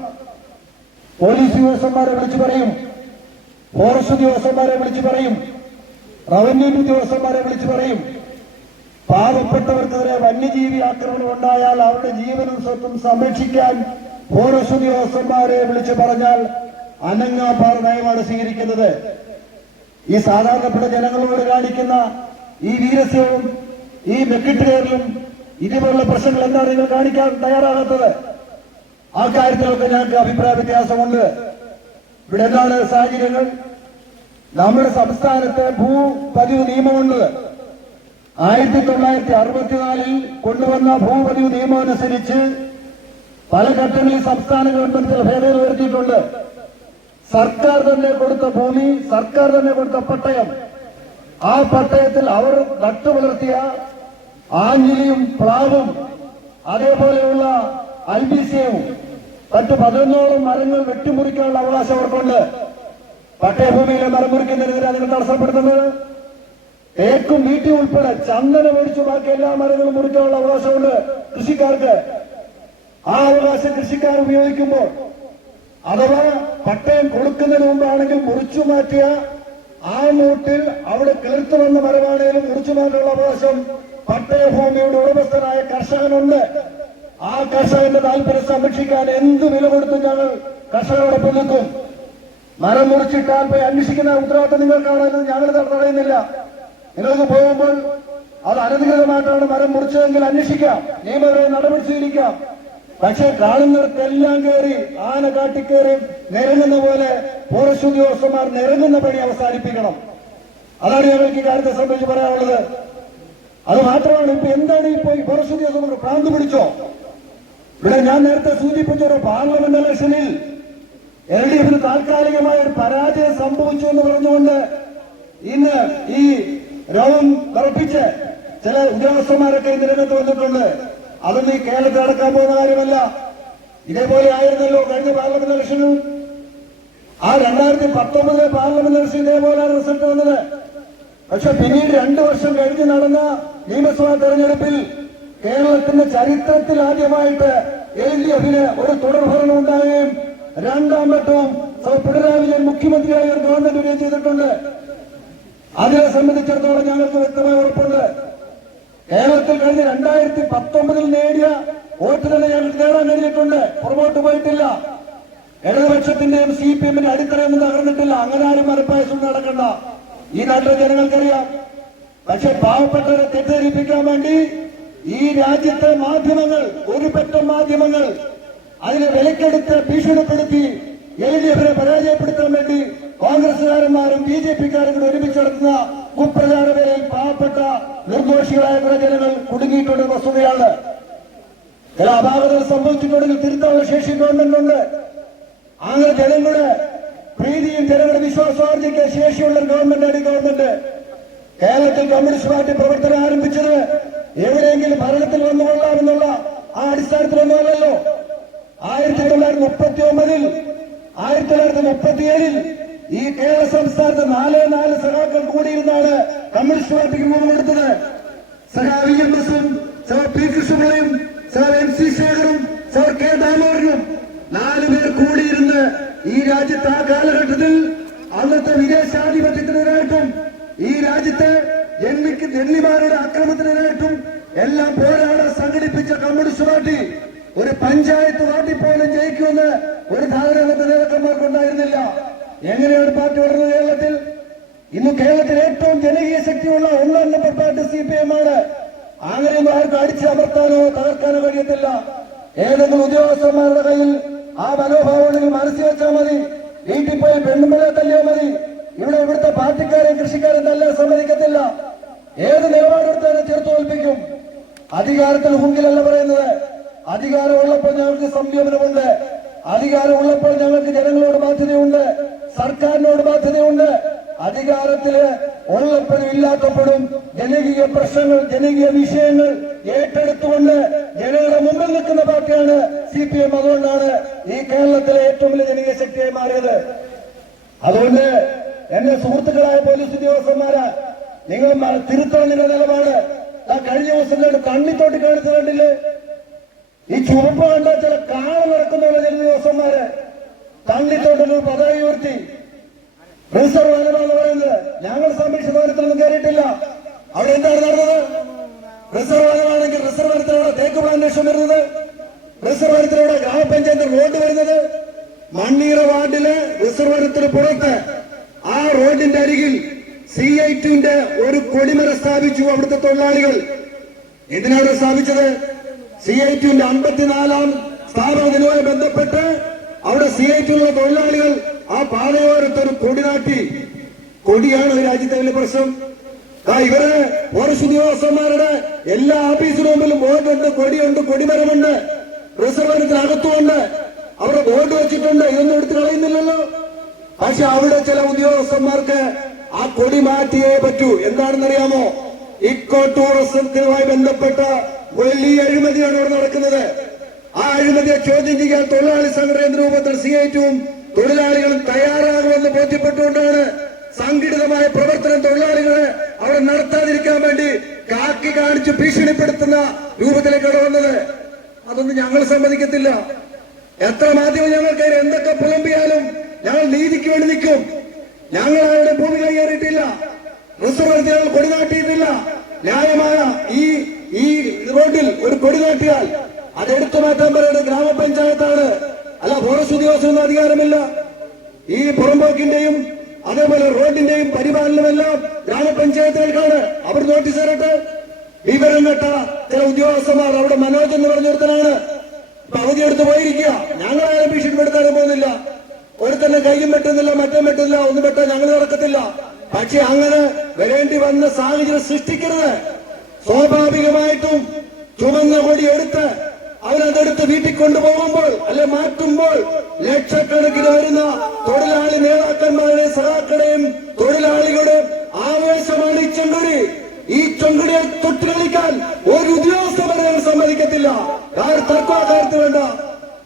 പോലീസ് ഉദ്യോഗസ്ഥന്മാരെ വിളിച്ചു പറയും, ഫോറസ്റ്റ് ഉദ്യോഗസ്ഥന്മാരെ വിളിച്ചു പറയും, റവന്യൂ ഉദ്യോഗസ്ഥന്മാരെ വിളിച്ചു പറയും. പാവപ്പെട്ടവർക്കെതിരെ വന്യജീവി ആക്രമണം ഉണ്ടായാൽ അവരുടെ ജീവനും സ്വത്തും സംരക്ഷിക്കാൻ ഫോറസ്റ്റ് ഉദ്യോഗസ്ഥന്മാരെ വിളിച്ചു പറഞ്ഞാൽ അനങ്ങാപ്പാറ നയമാണ് സ്വീകരിക്കുന്നത്. ഈ സാധാരണപ്പെട്ട ജനങ്ങളോട് കാണിക്കുന്ന ഈ വീരസ്യവും ഈ മെക്കിട്ടുകയറിലും ഇതുപോലുള്ള പ്രശ്നങ്ങൾ എന്താണ് നിങ്ങൾ കാണിക്കാൻ തയ്യാറാകാത്തത്? ആ കാര്യത്തിലൊക്കെ ഞങ്ങൾക്ക് അഭിപ്രായ വ്യത്യാസമുണ്ട്. ഇവിടെ എന്താണ് സാഹചര്യങ്ങൾ? നമ്മുടെ സംസ്ഥാനത്ത് ഭൂപതിവ് നിയമമുണ്ട്. 1964 കൊണ്ടുവന്ന ഭൂപതിവ് നിയമം അനുസരിച്ച് പല ഘട്ടങ്ങളിൽ സംസ്ഥാന ഗവൺമെന്റ് ഭേദഗതി വരുത്തിയിട്ടുണ്ട്. സർക്കാർ തന്നെ കൊടുത്ത ഭൂമി, സർക്കാർ തന്നെ കൊടുത്ത പട്ടയം, ആ പട്ടയത്തിൽ അവർ നട്ടുവളർത്തിയ ആഞ്ഞിലിയും പ്ലാവും അതേപോലെയുള്ള അൽബീസിയവും മറ്റു 11ഓളം മരങ്ങൾ വെട്ടിമുറിക്കാനുള്ള അവകാശം അവർക്കുണ്ട്. പട്ടയഭൂമിയിലെ മരം മുറിക്കുന്നതിനെതിരെ നിങ്ങൾ തടസ്സപ്പെടുത്തുന്നത്. തേക്കും വീട്ടി ഉൾപ്പെടെ ചന്ദനം ഒഴിച്ചു ബാക്കി എല്ലാ മരങ്ങളും മുറിക്കാനുള്ള അവകാശമുണ്ട് കൃഷിക്കാർക്ക്. ആ അവകാശം കൃഷിക്കാർ ഉപയോഗിക്കുമ്പോൾ അഥവാ പട്ടയം കൊടുക്കുന്നതിന് മുമ്പാണെങ്കിൽ മുറിച്ചു മാറ്റിയ ആ മൂട്ടിൽ അവിടെ കിളിർത്തു വന്ന മരമാണെങ്കിലും മുറിച്ചു മാറ്റാനുള്ള അവകാശം പട്ടയഭൂമിയുടെ ഉടമസ്ഥനായ കർഷകനുണ്ട്. ആ കർഷകന്റെ താല്പര്യം സംരക്ഷിക്കാൻ എന്ത് വില കൊടുത്തും ഞങ്ങൾ കർഷകരോടൊപ്പം നിൽക്കും. മരം മുറിച്ചിട്ടാൽ പോയി അന്വേഷിക്കുന്ന ഉത്തരവാദിത്തം നിങ്ങൾക്കാണെന്ന് ഞങ്ങൾ തടയുന്നില്ല. നിങ്ങൾക്ക് പോകുമ്പോൾ അത് അനധികൃതമായിട്ടാണ് മരം മുറിച്ചതെങ്കിൽ അന്വേഷിക്കാം, നിയമപരമായ നടപടി സ്വീകരിക്കാം. പക്ഷെ കാണുന്നിടത്തെല്ലാം കയറി ആന കാട്ടിക്കേറി നിരങ്ങുന്ന പോലെ ഫോറസ്റ്റ് ഉദ്യോഗസ്ഥന്മാർ നിരങ്ങുന്ന പണി അവസാനിപ്പിക്കണം. അതാണ് ഞങ്ങൾക്ക് ഈ കാര്യത്തെ സംബന്ധിച്ച് പറയാനുള്ളത്. അത് മാത്രമാണ് ഇപ്പൊ എന്താണ് ഇപ്പൊ ഈ ഫോറസ്റ്റ് ഉദ്യോഗസ്ഥന്മാർ ഭ്രാന്ത് പിടിച്ചോ? ഇവിടെ ഞാൻ നേരത്തെ സൂചിപ്പിച്ച ഒരു പാർലമെന്റ് ഇലക്ഷനിൽ LDFന് താൽക്കാലികമായ ഒരു പരാജയം സംഭവിച്ചു എന്ന് പറഞ്ഞുകൊണ്ട് ഇന്ന് ഈ രോഗം തറപ്പിച്ച് ചില ഉദ്യോഗസ്ഥന്മാരൊക്കെ ഇന്ന് രംഗത്ത് വന്നിട്ടുണ്ട്. അതൊന്നും ഈ കേരളത്തിൽ നടക്കാൻ പോകുന്ന കാര്യമല്ല. ഇതേപോലെ ആയിരുന്നല്ലോ കഴിഞ്ഞ പാർലമെന്റ് ഇലക്ഷനും. ആ 2019 പാർലമെന്റ് ഇലക്ഷൻ ഇതേപോലെയാണ് റിസൾട്ട് വന്നത്. പക്ഷെ പിന്നീട് 2 വർഷം കഴിഞ്ഞ് നടന്ന നിയമസഭാ തെരഞ്ഞെടുപ്പിൽ കേരളത്തിന്റെ ചരിത്രത്തിൽ ആദ്യമായിട്ട് LDFന് ഒരു തുടർഭരണം ഉണ്ടാവുകയും 2ാം വട്ടവും പിണറായി വിജയൻ മുഖ്യമന്ത്രിയായി ഒരു ഗവൺമെന്റ് വരികയും ചെയ്തിട്ടുണ്ട്. അതിനെ സംബന്ധിച്ചിടത്തോളം ഞങ്ങൾക്ക് വ്യക്തമായ ഉറപ്പുണ്ട്. കേരളത്തിൽ കഴിഞ്ഞ 2019 നേടിയ വോട്ട് തന്നെ ഞങ്ങൾക്ക് നേടാൻ കഴിഞ്ഞിട്ടുണ്ട്. പുറമോട്ട് പോയിട്ടില്ല. ഇടതുപക്ഷത്തിന്റെയും CPMന്റെ അടിത്തറയൊന്നും തകർന്നിട്ടില്ല. അങ്ങനെ ആരും മനപ്പായസം നടക്കണ്ട. ഈ നാട്ടിലെ ജനങ്ങൾക്കറിയാം. പക്ഷെ പാവപ്പെട്ടവരെ തെറ്റിദ്ധരിപ്പിക്കാൻ വേണ്ടി ഈ രാജ്യത്തെ മാധ്യമങ്ങൾ, ഒരു പറ്റം മാധ്യമങ്ങൾ അതിനെ വിലക്കെടുത്ത് ഭീഷണിപ്പെടുത്തി LDFനെ പരാജയപ്പെടുത്താൻ വേണ്ടി കോൺഗ്രസുകാരന്മാരും BJPക്കാരും കൂടി ഒരുമിച്ച് നടത്തുന്ന കുപ്രചാര വേലയിൽ പാവപ്പെട്ട നിർദോഷികളായ കുറെ ജനങ്ങൾ കുടുങ്ങിയിട്ടുള്ള വസ്തുതയാണ്. ചില അപാകതകൾ സംഭവിച്ചിട്ടുണ്ടെങ്കിൽ തിരുത്താനുള്ള ശേഷി ഗവൺമെന്റുണ്ട്. അങ്ങനെ ജനങ്ങളുടെ പ്രീതിയും ജനങ്ങളുടെ വിശ്വാസം ആർജിക്കാൻ ശേഷിയുള്ള ഗവൺമെന്റാണ് ഈ ഗവൺമെന്റ്. കേരളത്തിൽ കമ്മ്യൂണിസ്റ്റ് പാർട്ടി പ്രവർത്തനം ആരംഭിച്ചത് എവിടെയെങ്കിലും ഭരണത്തിൽ വന്നുകൊള്ളാമെന്നുള്ള ആ അടിസ്ഥാനത്തിലൊന്നുമല്ലല്ലോ. 1939 1937 ഈ കേരള സംസ്ഥാനത്ത് 4 സഖാക്കൾ കൂടിയിരുന്നാണ് കമ്മ്യൂണിസ്റ്റ് പാർട്ടിക്ക് രൂപം കൊടുത്തത്. സഖാ VMS ഉം P കൃഷ്ണപിള്ളയും MC ശേഖറും K ദാമോദരനും 4 പേർ കൂടിയിരുന്ന് ഈ രാജ്യത്ത് ആ കാലഘട്ടത്തിൽ അന്നത്തെ വിദേശാധിപത്യത്തിനെതിരായിട്ടും ഈ രാജ്യത്തെ ജന്മിമാരുടെ അക്രമത്തിനെതിരായിട്ടും എല്ലാം പോരാടാൻ സംഘടിപ്പിച്ച കമ്മ്യൂണിസ്റ്റ് പാർട്ടി ഒരു പഞ്ചായത്ത് വാർഡിൽ പോലും ജയിക്കുമെന്ന് ഒരു ധാരണ നേതാക്കന്മാർക്കുണ്ടായിരുന്നില്ല. എങ്ങനെയാണ് പാർട്ടി വളർന്നത് കേരളത്തിൽ? ഇന്ന് കേരളത്തിൽ ഏറ്റവും ജനകീയ ശക്തിയുള്ള 1 നമ്പർ പാർട്ടി CPM ആണ്. അങ്ങനെയൊന്നും ആർക്കും അടിച്ചമർത്താനോ തകർക്കാനോ കഴിയത്തില്ല. ഏതെങ്കിലും ഉദ്യോഗസ്ഥന്മാരുടെ കയ്യിൽ ആ മനോഭാവമുണ്ടെങ്കിൽ മനസ്സിൽ വെച്ചാൽ മതി. വീട്ടിൽ പോയി പെണ്ണുമ്പിളെ തല്ലിയാൽ മതി. ഇവിടുത്തെ പാർട്ടിക്കാരെയും കൃഷിക്കാരെയും തല്ലാൻ സമ്മതിക്കത്തില്ല. ഏത് നിലപാടെടുത്താലും ചെറുത്തു തോൽപ്പിക്കും. അധികാരത്തിൽ ഹുങ്കിലല്ല പറയുന്നത്. അധികാരമുള്ളപ്പോൾ ഞങ്ങൾക്ക് സംയമനമുണ്ട്. അധികാരമുള്ളപ്പോൾ ഞങ്ങൾക്ക് ജനങ്ങളോട് ബാധ്യതയുണ്ട്, സർക്കാരിനോട് ബാധ്യതയുണ്ട്. അധികാരത്തില് ഉള്ളപ്പോഴും ഇല്ലാത്തപ്പോഴും ജനകീയ പ്രശ്നങ്ങൾ, ജനകീയ വിഷയങ്ങൾ ഏറ്റെടുത്തുകൊണ്ട് ജനങ്ങളുടെ മുമ്പിൽ നിൽക്കുന്ന പാർട്ടിയാണ് CPM. അതുകൊണ്ടാണ് ഈ കേരളത്തിലെ ഏറ്റവും വലിയ ജനകീയ ശക്തിയായി മാറിയത്. അതുകൊണ്ട് എന്റെ സുഹൃത്തുക്കളായ പോലീസ് ഉദ്യോഗസ്ഥന്മാരെ, നിങ്ങൾ തിരുത്തണം നിങ്ങളുടെ നിലപാട്. കഴിഞ്ഞ ദിവസം കണ്ണിത്തോട്ടി കാണിച്ചു കണ്ടില്ലേ? ഈ ചുവപ്പ് കണ്ട ചില കാണ നടക്കുന്ന ചില ഉദ്യോഗസ്ഥന്മാര് കണ്ണിത്തോട്ടിൽ പതാക ഉയർത്തി റിസർവ് വനം എന്ന് പറയുന്നത്. ഞങ്ങൾ സംരക്ഷണ വനത്തിലൊന്നും കയറിയിട്ടില്ല. അവിടെ എന്താണ് നടന്നത്? റിസർവ് വനമാണെങ്കിൽ റിസർവ് വനത്തിലൂടെ തേക്ക് പ്ലാന്റേഷൻ വരുന്നത്, റിസർവ് വനത്തിലൂടെ ഗ്രാമപഞ്ചായത്ത് റോഡ് വരുന്നത്. മണ്ണീറ വാർഡിലെ റിസർവ് വനത്തിന് പുറത്ത് ആ റോഡിന്റെ അരികിൽ CITന്റെ ഒരു കൊടിമരം സ്ഥാപിച്ചു അവിടുത്തെ തൊഴിലാളികൾ. എന്തിനാണ് സ്ഥാപിച്ചത്? CITന്റെ 54ാം സ്ഥാപന ദിനവുമായി ബന്ധപ്പെട്ട് അവിടെ CITയിലുള്ള തൊഴിലാളികൾ ആ പാതയോരത്തൊരു കൊടി നാട്ടി. കൊടിയാണ് ഈ രാജ്യത്തെ വലിയ പ്രശ്നം. ഇവര് ഫോറസ്റ്റ് ഉദ്യോഗസ്ഥന്മാരുടെ എല്ലാ ഓഫീസിന് മുമ്പിലും ബോർഡുണ്ട്, കൊടിയുണ്ട്, കൊടിമരമുണ്ട്. റിസർവ് വനത്തിനകത്തുമുണ്ട്. അവരുടെ ബോർഡ് വെച്ചിട്ടുണ്ട്. ഇതൊന്നും എടുത്ത് കളയുന്നില്ലല്ലോ. പക്ഷെ അവിടെ ചില ഉദ്യോഗസ്ഥന്മാർക്ക് ആ കൊടി മാറ്റിയേ പറ്റൂ. എന്താണെന്നറിയാമോ? ഇക്കോ ടൂറിസവുമായി ബന്ധപ്പെട്ട വലിയ അഴിമതിയാണ് ഇവിടെ നടക്കുന്നത്. ആ അഴിമതിയെ ചോദ്യം ചെയ്യാൻ തൊഴിലാളി സംഘടന രൂപത്തിൽ CITയും തൊഴിലാളികളും തയ്യാറാകുമെന്ന് ബോധ്യപ്പെട്ടുകൊണ്ടാണ് സംഘടിതമായ പ്രവർത്തനം തൊഴിലാളികളെ അവിടെ നടത്താതിരിക്കാൻ വേണ്ടി കാക്കി കാണിച്ച് ഭീഷണിപ്പെടുത്തുന്ന രൂപത്തിലേക്ക് കടവന്നത്. അതൊന്നും ഞങ്ങൾ സമ്മതിക്കത്തില്ല. എത്ര മാധ്യമം ഞങ്ങൾക്ക് എന്തൊക്കെ പുലമ്പിയാലും ഞങ്ങൾ നീതിക്ക് വേണ്ടി നിൽക്കും. ഞങ്ങൾ അവരുടെ ഭൂമി കൈയേറിയിട്ടില്ല. റിസർവ് ഞങ്ങൾ കൊടി നാട്ടിയിട്ടില്ല. ന്യായമായ ഈ റോഡിൽ ഒരു കൊടി നാട്ടിയാൽ അതെടുത്തു മാറ്റാൻ പറയുന്നത് ഗ്രാമപഞ്ചായത്താണ്. അല്ല, ഫോറസ്റ്റ് ഉദ്യോഗസ്ഥനൊന്നും അധികാരമില്ല. ഈ പുറമ്പോക്കിന്റെയും അതേപോലെ റോഡിന്റെയും പരിപാലനമെല്ലാം ഗ്രാമപഞ്ചായത്തുകൾക്കാണ്. അവർ നോട്ടീസ് തരട്ടെ. വിവരം കേട്ട ചില ഉദ്യോഗസ്ഥന്മാർ അവിടെ മനോജ് എന്ന് പറഞ്ഞൊരുത്തനാണ് അവധിയെടുത്ത് പോയിരിക്കുക. ഞങ്ങളാരും ഭീഷണിപ്പെടുത്താനും പോകുന്നില്ല. ഒരുത്തന്നെ കയ്യും വെട്ടുന്നില്ല, മറ്റും വെട്ടുന്നില്ല, ഒന്നും വെട്ടാൻ ഞങ്ങൾ നടക്കത്തില്ല. പക്ഷെ അങ്ങനെ വരേണ്ടി വന്ന സാഹചര്യം സൃഷ്ടിക്കരുത്. സ്വാഭാവികമായിട്ടും ചുമന്ന കൊടി എടുത്ത് അവരതെടുത്ത് വീട്ടിൽ കൊണ്ടുപോകുമ്പോൾ അല്ലെ മാറ്റുമ്പോൾ ലക്ഷക്കണക്കിന് വരുന്ന തൊഴിലാളി നേതാക്കന്മാരുടെയും സഹാക്കളുടെയും തൊഴിലാളികളുടെ ആവേശമാണ് ഈ ചെങ്കൊടി. ഈ ചെങ്കൊടിയെ തൊട്ടുകളിക്കാൻ ഒരു ഉദ്യോഗസ്ഥരെ സമ്മതിക്കത്തില്ല.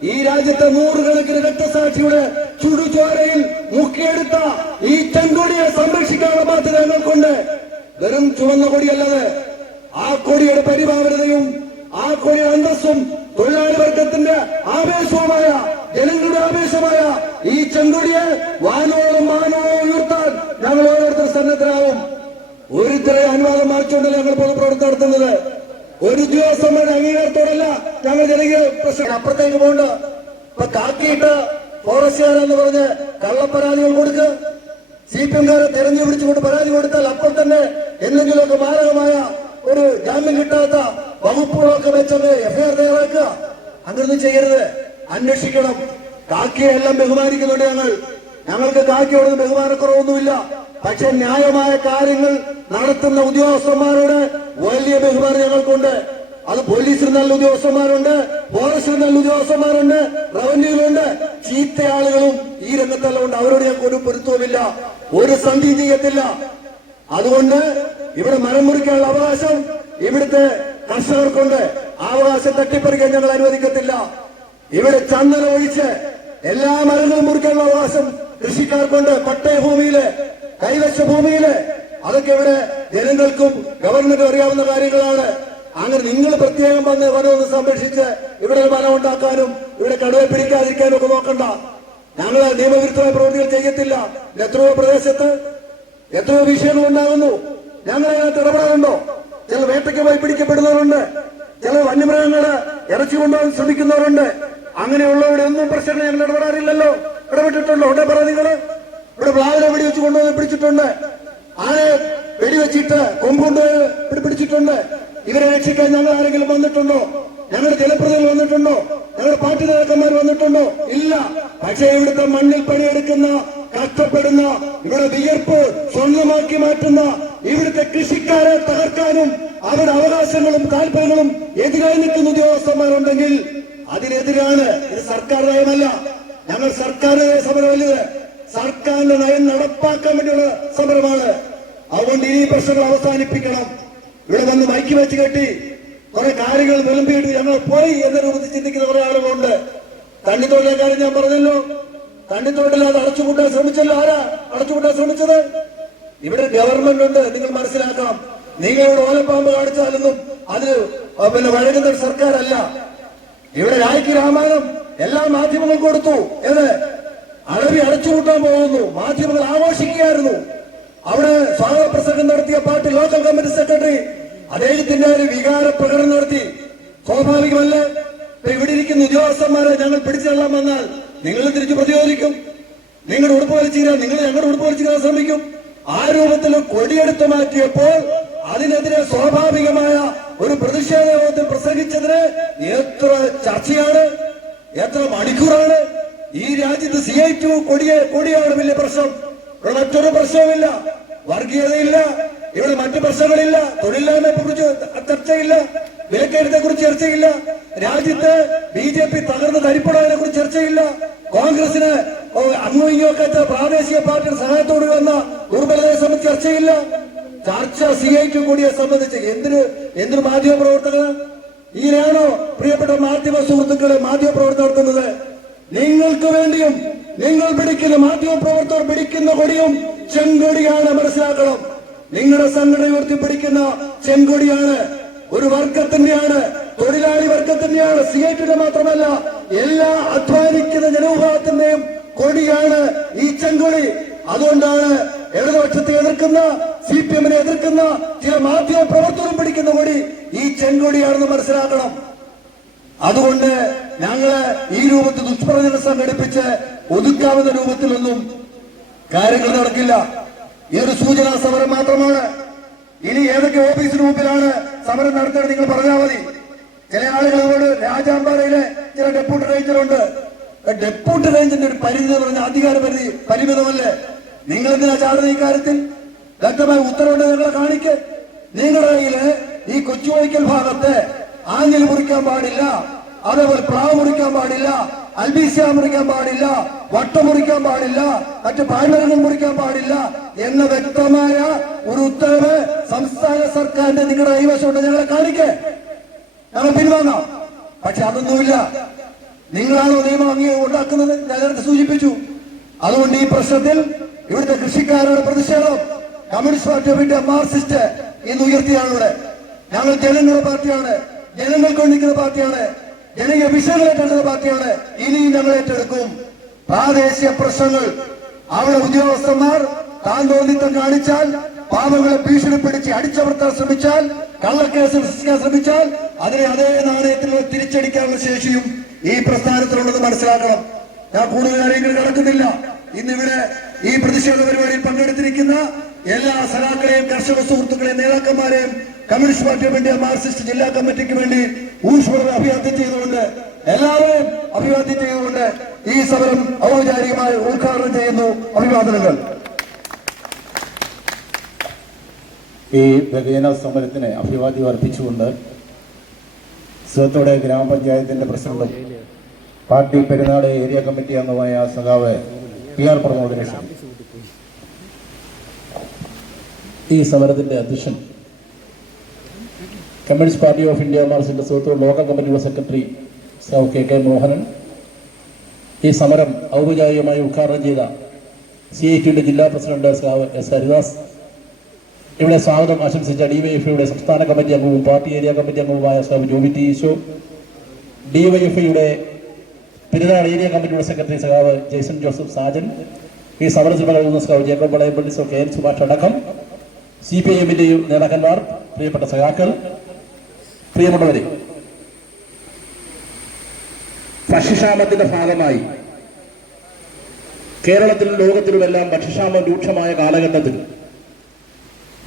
ഈ രാജ്യത്തെ നൂറുകണക്കിന് രക്തസാക്ഷിയുടെ ചുടുചോരയിൽ മുക്കിയെടുത്ത ഈ ചെങ്കൊടിയെ സംരക്ഷിക്കാനുള്ള ബാധ്യത ഞങ്ങൾക്കുണ്ട്. വെറും ചുവന്ന കൊടിയല്ലത്. ആ കൊടിയുടെ പരിപാവനതയും ആ കൊടിയുടെ അന്തസ്സും തൊഴിലാളി വർഗത്തിന്റെ ആവേശവുമായ ജനങ്ങളുടെ ആവേശമായ ഈ ചെങ്കൊടിയെ വാനോളം ഉയർത്താൻ ഞങ്ങൾ ഓരോരുത്തർ സന്നദ്ധരാകും. ഒരുത്തരെ അനുവാദം മാറ്റിക്കൊണ്ടല്ല ഞങ്ങൾ പൊതുപ്രവർത്തനം നടത്തുന്നത്. ഒരു ഉദ്യോഗസ്ഥന്മാരുടെ അംഗീകാരത്തോടല്ല ഞങ്ങൾ ജനകീയ പ്രശ്നം അപ്പുറത്തേക്ക് പോകണ്ട. ഇപ്പൊ കാക്കിയിട്ട് ഫോറസ്റ്റുകാരെന്ന് പറഞ്ഞ് കള്ളപ്പരാതികൾ കൊടുക്കുക. CPM-കാരെ തെരഞ്ഞു പിടിച്ചുകൊണ്ട് പരാതി കൊടുത്താൽ അപ്പോൾ തന്നെ എന്തെങ്കിലുമൊക്കെ മാരകമായ ഒരു ജാമ്യം കിട്ടാത്ത വകുപ്പുകളൊക്കെ വെച്ചത് FIR തയ്യാറാക്കുക. അങ്ങനൊന്നും ചെയ്യരുത്. അന്വേഷിക്കണം. കാക്കിയെ എല്ലാം ബഹുമാനിക്കുന്നുണ്ട് ഞങ്ങൾക്ക് കാക്കിയോടൊന്നും ബഹുമാനക്കുറവൊന്നുമില്ല. പക്ഷെ ന്യായമായ കാര്യങ്ങൾ നടത്തുന്ന ഉദ്യോഗസ്ഥന്മാരോട് വലിയ ബഹുമാനം ഞങ്ങൾക്കുണ്ട്. അത് പോലീസിൽ നല്ല ഉദ്യോഗസ്ഥന്മാരുണ്ട്, ഫോറസ്റ്റിൽ നല്ല ഉദ്യോഗസ്ഥന്മാരുണ്ട്, റവന്യൂവിലുണ്ട്. ചീത്ത ആളുകളും ഈ രംഗത്തെല്ലാം ഉണ്ട്. അവരോട് ഞങ്ങൾക്ക് ഒരു പൊരുത്തവുമില്ല, ഒരു സന്ധി ചെയ്യത്തില്ല. അതുകൊണ്ട് ഇവിടെ മരം മുറിക്കാനുള്ള അവകാശം ഇവിടുത്തെ കർഷകർക്കുണ്ട്. ആ അവകാശം തട്ടിപ്പറിക്കാൻ ഞങ്ങൾ അനുവദിക്കത്തില്ല. ഇവിടെ ചന്ദനം ഒഴിച്ച് എല്ലാ മരങ്ങളും മുറിക്കാനുള്ള അവകാശം കൃഷിക്കാർക്കുണ്ട്. പട്ടയ ഭൂമിയില്, കൈവശ ഭൂമിയില്, അതൊക്കെ ഇവിടെ ജനങ്ങൾക്കും ഗവൺമെന്റും അറിയാവുന്ന കാര്യങ്ങളാണ്. അങ്ങനെ നിങ്ങൾ പ്രത്യേകം വന്ന് വനമൊന്ന് സംരക്ഷിച്ച് ഇവിടെ ഒരു വനം ഉണ്ടാക്കാനും ഇവിടെ കടുവ പിടിക്കാതിരിക്കാനും ഒക്കെ നോക്കണ്ട. ഞങ്ങൾ നിയമവിരുദ്ധമായ പ്രവൃത്തികൾ ചെയ്യത്തില്ല. എത്രയോ പ്രദേശത്ത് എത്രയോ വിഷയങ്ങൾ ഉണ്ടാകുന്നു. ഞങ്ങൾ അതിനകത്ത് ഇടപെടാറുണ്ടോ? ചില വേട്ടയ്ക്ക് പോയി പിടിക്കപ്പെടുന്നവരുണ്ട്, ചില വന്യമൃഗങ്ങള് ഇറച്ചി കൊണ്ടുപോകാൻ ശ്രമിക്കുന്നവരുണ്ട്. അങ്ങനെയുള്ളവരുടെ ഒന്നും പ്രശ്നങ്ങൾ ഞങ്ങൾ ഇടപെടാറില്ലല്ലോ. ഇടപെട്ടിട്ടുണ്ടോ? ഇവിടെ പറ നിങ്ങള്. ഇവിടെ പ്ലാവിനെ വെടിവെച്ച് കൊണ്ടുവന്ന് പിടിച്ചിട്ടുണ്ട്, ആനയെ വെടിവെച്ചിട്ട് കൊമ്പുകൊണ്ട് പിടിച്ചിട്ടുണ്ട്. ഇവരെ രക്ഷിക്കാൻ ഞങ്ങൾ ആരെങ്കിലും വന്നിട്ടുണ്ടോ? ഞങ്ങളുടെ ജനപ്രതിനിധികൾ വന്നിട്ടുണ്ടോ? ഞങ്ങളുടെ പാർട്ടി നേതാക്കന്മാർ വന്നിട്ടുണ്ടോ? ഇല്ല. പക്ഷേ ഇവിടുത്തെ മണ്ണിൽ പണിയെടുക്കുന്ന, കഷ്ടപ്പെടുന്ന, ഇവിടെ വിയർപ്പ് സ്വന്തമാക്കി മാറ്റുന്ന ഇവിടുത്തെ കൃഷിക്കാരെ തകർക്കാനും അവരുടെ അവകാശങ്ങളും താല്പര്യങ്ങളും എതിരായി നിൽക്കുന്ന ഉദ്യോഗസ്ഥന്മാരുണ്ടെങ്കിൽ അതിനെതിരാണ്. ഇത് സർക്കാർ നയമല്ല. ഞങ്ങൾ സർക്കാരിന്റെ സമരമല്ല, സർക്കാരിന്റെ നയം നടപ്പാക്കാൻ വേണ്ടിയുള്ള സമരമാണ്. അതുകൊണ്ട് ഈ പ്രശ്നങ്ങൾ അവസാനിപ്പിക്കണം. ഇവിടെ വന്ന് മൈക്ക് വെച്ച് കെട്ടി കുറെ കാര്യങ്ങൾ വിളമ്പിയിട്ട് ഞങ്ങൾ പോയി എന്ന രൂപത്തിൽ ചിന്തിക്കുന്ന കുറെ ആളുകളുണ്ട്. തണ്ണിത്തോട്ടിലെ കാര്യം ഞാൻ പറഞ്ഞല്ലോ. തണ്ണിത്തോട്ടിൽ അത് അടച്ചുപൂട്ടാൻ ശ്രമിച്ചല്ലോ. ആരാ അടച്ചുപൂട്ടാൻ ശ്രമിച്ചത്? ഇവിടെ ഗവൺമെന്റ് ഉണ്ട്. നിങ്ങൾ മനസ്സിലാക്കണം. നിങ്ങളുടെ ഓലപ്പാമ്പ് കാണിച്ചാലൊന്നും അതിന് വഴങ്ങുന്ന സർക്കാരല്ല. ഇവിടെ രായ്ക്ക് രാമായണം എല്ലാ മാധ്യമങ്ങളും കൊടുത്തു. ഏത് അളവി അടച്ചുപൂട്ടാൻ പോകുന്നു. മാധ്യമങ്ങൾ ആഘോഷിക്കുകയായിരുന്നു. അവിടെ സ്വാഗത പ്രസംഗം നടത്തിയ പാർട്ടി ലോക്കൽ കമ്മിറ്റി സെക്രട്ടറി അദ്ദേഹത്തിന്റെ ഒരു വികാര പ്രകടനം നടത്തി. സ്വാഭാവികമല്ലേ? ഇവിടെ ഇരിക്കുന്ന ഉദ്യോഗസ്ഥന്മാരെ ഞങ്ങൾ പിടിച്ചെള്ളാൻ വന്നാൽ നിങ്ങൾ തിരിച്ചു പ്രതിരോധിക്കും. നിങ്ങളുടെ ഉടുപ്പ് വലിച്ചീരാൻ നിങ്ങൾ ഞങ്ങളുടെ ഉടുപ്പ് വലിച്ചീരാൻ ശ്രമിക്കും. ആ രൂപത്തിൽ കൊടിയെടുത്ത് മാറ്റിയപ്പോൾ അതിനെതിരെ സ്വാഭാവികമായ ഒരു പ്രതിഷേധ യോഗത്തിൽ പ്രസംഗിച്ചതിന് എത്ര ചർച്ചയാണ്, എത്ര മണിക്കൂറാണ്. ഈ രാജ്യത്ത് CI2 കൊടിയാണ് വലിയ പ്രശ്നം. ഇവിടെ മറ്റൊരു പ്രശ്നവുമില്ല. വർഗീയതയില്ല. ഇവിടെ മറ്റു പ്രശ്നങ്ങളില്ല. തൊഴിലില്ലായ്മയെ കുറിച്ച് ചർച്ചയില്ല. വിലക്കയറ്റത്തെ കുറിച്ച് ചർച്ചയില്ല. രാജ്യത്ത് BJP തകർന്ന് തരിപ്പടതിനെ കുറിച്ച് ചർച്ചയില്ല. കോൺഗ്രസിന് അങ്ങോട്ട് പ്രാദേശിക പാർട്ടിയുടെ സഹായത്തോട് വന്ന ദുർബലതയെ സംബന്ധിച്ച് ചർച്ചയില്ല. ചർച്ച CI2 കൊടിയെ സംബന്ധിച്ച് എന്തൊരു മാധ്യമ പ്രവർത്തകർ ഈയാണോ? പ്രിയപ്പെട്ട മാധ്യമ സുഹൃത്തുക്കളെ, മാധ്യമ പ്രവർത്തനം നടത്തുന്നത് നിങ്ങൾക്ക് വേണ്ടിയും നിങ്ങൾ പിടിക്കുന്ന മാധ്യമ പ്രവർത്തകർ പിടിക്കുന്ന കൊടിയും ചെങ്കൊടിയാണ്. മനസ്സിലാക്കണം. നിങ്ങളുടെ സംഘടന ഉയർത്തിപ്പിടിക്കുന്ന ചെങ്കൊടിയാണ്. ഒരു വർഗത്തിന്റെയാണ്, തൊഴിലാളി വർഗത്തിന്റെയാണ്. CI2 മാത്രമല്ല, എല്ലാ അധ്വാനിക്കുന്ന ജനവിഭാഗത്തിന്റെയും കൊടിയാണ് ഈ ചെങ്കൊടി. അതുകൊണ്ടാണ് ഇടതുപക്ഷത്തെ എതിർക്കുന്ന, CPM-നെ എതിർക്കുന്ന ചില മാധ്യമ പ്രവർത്തകരും പിടിക്കുന്ന കൊടി ഈ ചെങ്കൊടിയാണെന്ന് മനസ്സിലാക്കണം. അതുകൊണ്ട് ഞങ്ങള് ഈ രൂപത്തിൽ ദുഷ്പ്രചരണം സംഘടിപ്പിച്ച് ഒതുക്കാവുന്ന രൂപത്തിലൊന്നും കാര്യങ്ങൾ നടക്കില്ല. ഇതൊരു സൂചനാ സമരം മാത്രമാണ്. ഇനി ഏതൊക്കെ ഓഫീസിന് മുമ്പിലാണ് സമരം നടത്തേണ്ടത് നിങ്ങൾ പറഞ്ഞാൽ മതി. ചില ആളുകളോട് രാജാമ്പാറയിലെ ചില ഡെപ്യൂട്ടി റേഞ്ചറുണ്ട്. ഡെപ്യൂട്ടി റേഞ്ചറിന്റെ ഒരു പരിധി എന്ന് പറഞ്ഞാൽ അധികാര പരിമിതമല്ലേ? നിങ്ങൾ എന്തിനാ ചാടുന്ന ഈ കാര്യത്തിൽ? വ്യക്തമായ ഉത്തരവുണ്ട്. നിങ്ങളെ കാണിക്ക്. നിങ്ങളുടെ കയ്യില് ഈ കൊച്ചുവൈക്കൽ ഭാഗത്ത് ആഞ്ഞിൽ മുറിക്കാൻ പാടില്ല, അതേപോലെ പ്ലാവ് മുറിക്കാൻ പാടില്ല, അൽബീസിയ മുറിക്കാൻ പാടില്ല, വട്ടം മുറിക്കാൻ പാടില്ല, മറ്റു പാഴ്മരങ്ങൾ മുറിക്കാൻ പാടില്ല എന്ന വ്യക്തമായ ഒരു ഉത്തരവ് സംസ്ഥാന സർക്കാരിന്റെ നിങ്ങളുടെ കൈവശമുണ്ട്. ഞങ്ങളെ കാണിക്ക്. ഞങ്ങൾ പിൻവാങ്ങാം. പക്ഷെ അതൊന്നുമില്ല. നിങ്ങളാണോ നിയമം ഉണ്ടാക്കുന്നത്? ഞാൻ നേരത്തെ സൂചിപ്പിച്ചു. അതുകൊണ്ട് ഈ പ്രശ്നത്തിൽ ഇവിടുത്തെ കൃഷിക്കാരുടെ പ്രതിഷേധം communist party of India Marxist ഇന്ന് ഉയർത്തിയാണ്. ഇവിടെ ഞങ്ങൾ ജനങ്ങളുടെ പാർട്ടിയാണ്, ജനങ്ങൾക്ക് നിൽക്കുന്ന പാർട്ടിയാണ്, ജനകീയ വിഷയങ്ങൾ ഏറ്റെടുക്കുന്ന പാർട്ടിയാണ്. ഇനിയും ഞങ്ങൾ ഏറ്റെടുക്കും. പ്രാദേശിക പ്രശ്നങ്ങൾ അവിടെ ഉദ്യോഗസ്ഥന്മാർ താന്തോന്നിത്തം കാണിച്ചാൽ, പാവങ്ങളെ ഭീഷണിപ്പെടുത്തി അടിച്ചമർത്താൻ ശ്രമിച്ചാൽ, കള്ളക്കേസ് സൃഷ്ടിക്കാൻ ശ്രമിച്ചാൽ അതിനെ അതേ നാണയത്തിലുള്ള തിരിച്ചടിക്കാനുള്ള ശേഷിയും ഈ പ്രസ്ഥാനത്തിലുള്ളത് മനസ്സിലാക്കണം. ഞാൻ കൂടുതൽ കാര്യങ്ങൾ കടക്കുന്നില്ല. ഇന്നിവിടെ ഈ പ്രതിഷേധ പരിപാടിയിൽ പങ്കെടുത്തിരിക്കുന്ന എല്ലാ സഖാക്കളെയും കർഷക സുഹൃത്തുക്കളെയും നേതാക്കന്മാരെയും communist party of India Marxist ജില്ലാ കമ്മിറ്റിക്ക് വേണ്ടി ഊഷ്മള അഭിവാദ്യം ചെയ്തുകൊണ്ട്, എല്ലാവരെയും അഭിവാദ്യം ചെയ്തുകൊണ്ട് ഈ സമരം ഔപചാരികമായി ഉദ്ഘാടനം ചെയ്യുന്നു. അഭിവാദനങ്ങൾ. ഈ ബഹുജന സമരത്തിന് അഭിവാദ്യം അർപ്പിച്ചുകൊണ്ട് സുഹൃത്തോടെ ഗ്രാമപഞ്ചായത്തിന്റെ പ്രസിഡന്റും പാർട്ടി പെരുന്നാട് ഏരിയ കമ്മിറ്റി അംഗമായ സഖാവ് PR പ്രമോദിനെ ഈ സമരത്തിന്റെ അധ്യക്ഷൻ communist party of India Marxist സുഹൃത്തുക്കൾ ലോക്കൽ കമ്മിറ്റിയുടെ സെക്രട്ടറി സഖാവ് KK മോഹനൻ, ഈ സമരം ഔപചാരികമായി ഉദ്ഘാടനം ചെയ്ത CITയുടെ ജില്ലാ പ്രസിഡന്റ് സഖാവ് S ഹരിദാസ്, ഇവിടെ സ്വാഗതം ആശംസിച്ച DYFIയുടെ സംസ്ഥാന കമ്മിറ്റി അംഗവും പാർട്ടി ഏരിയ കമ്മിറ്റി അംഗവുമായ സഖാവ് ജോബി T ഈശോ, DYFIയുടെ പെരുന്നാട് ഏരിയ കമ്മിറ്റിയുടെ സെക്രട്ടറി സഖാവ് ജെയ്സൺ ജോസഫ് സാജൻ, ഈ സമരത്തിൽ പങ്കെടുക്കുന്ന സഖാവ് ജേക്കബ് വളയപ്പള്ളി, KN സുഭാഷ് അടക്കം CPIMന്റെ നേതാക്കന്മാർ, പ്രിയപ്പെട്ട സഖാക്കൾ, പ്രിയമുള്ളവരെ, ഭക്ഷ്യക്ഷാമത്തിന്റെ ഭാഗമായി കേരളത്തിലും ലോകത്തിലുമെല്ലാം ഭക്ഷ്യക്ഷാമം രൂക്ഷമായ കാലഘട്ടത്തിൽ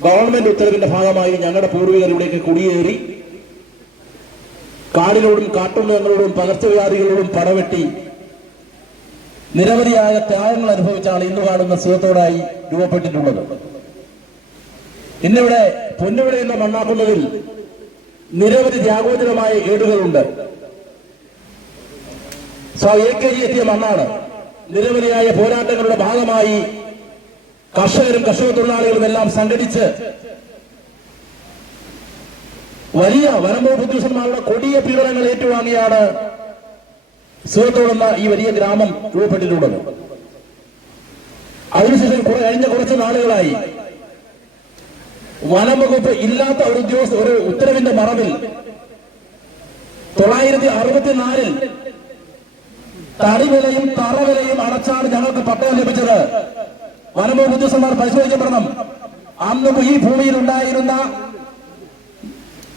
ഗവൺമെന്റ് ഉത്തരവിന്റെ ഭാഗമായി ഞങ്ങളുടെ പൂർവികർ ഇവിടേക്ക് കുടിയേറി കാടിനോടും കാട്ടുമൃഗങ്ങളോടും പകർച്ചവ്യാധികളോടും പടവെട്ടി നിരവധിയായ ത്യാഗങ്ങൾ അനുഭവിച്ചാണ് ഇന്ന് കാണുന്ന സുഖത്തോടായി രൂപപ്പെട്ടിട്ടുള്ളത്. ഇന്നിവിടെ പൊന്നുവിട എന്ന മണ്ണാക്കുന്നതിൽ നിരവധി ത്യാഗോചരമായ ഏടുകളുണ്ട്. AK എത്തിയ മണ്ണാണ്. നിരവധിയായ പോരാട്ടങ്ങളുടെ ഭാഗമായി കർഷകരും കർഷക തൊഴിലാളികളും എല്ലാം സംഘടിച്ച് വലിയ വനംവകുപ്പ് ഉദ്യോഗസ്ഥന്മാരുടെ കൊടിയ പീഡനങ്ങൾ ഏറ്റുവാങ്ങിയാണ് സുഹൃത്തോടെന്ന ഈ വലിയ ഗ്രാമം രൂപപ്പെട്ടിട്ടുള്ളത്. അതിനുശേഷം കഴിഞ്ഞ കുറച്ച് നാളുകളായി വനംവകുപ്പ് ഇല്ലാത്ത ഒരു ഉത്തരവിന്റെ മറവിൽ 964 തടിവിലയും തറവിലയും അടച്ചാണ് ഞങ്ങൾക്ക് പട്ടയം ലഭിച്ചത്. വനംവകുപ്പ് ഉദ്യോഗസ്ഥന്മാർ പരിശോധിക്കപ്പെടണം. അന്ന് ഈ ഭൂമിയിൽ ഉണ്ടായിരുന്ന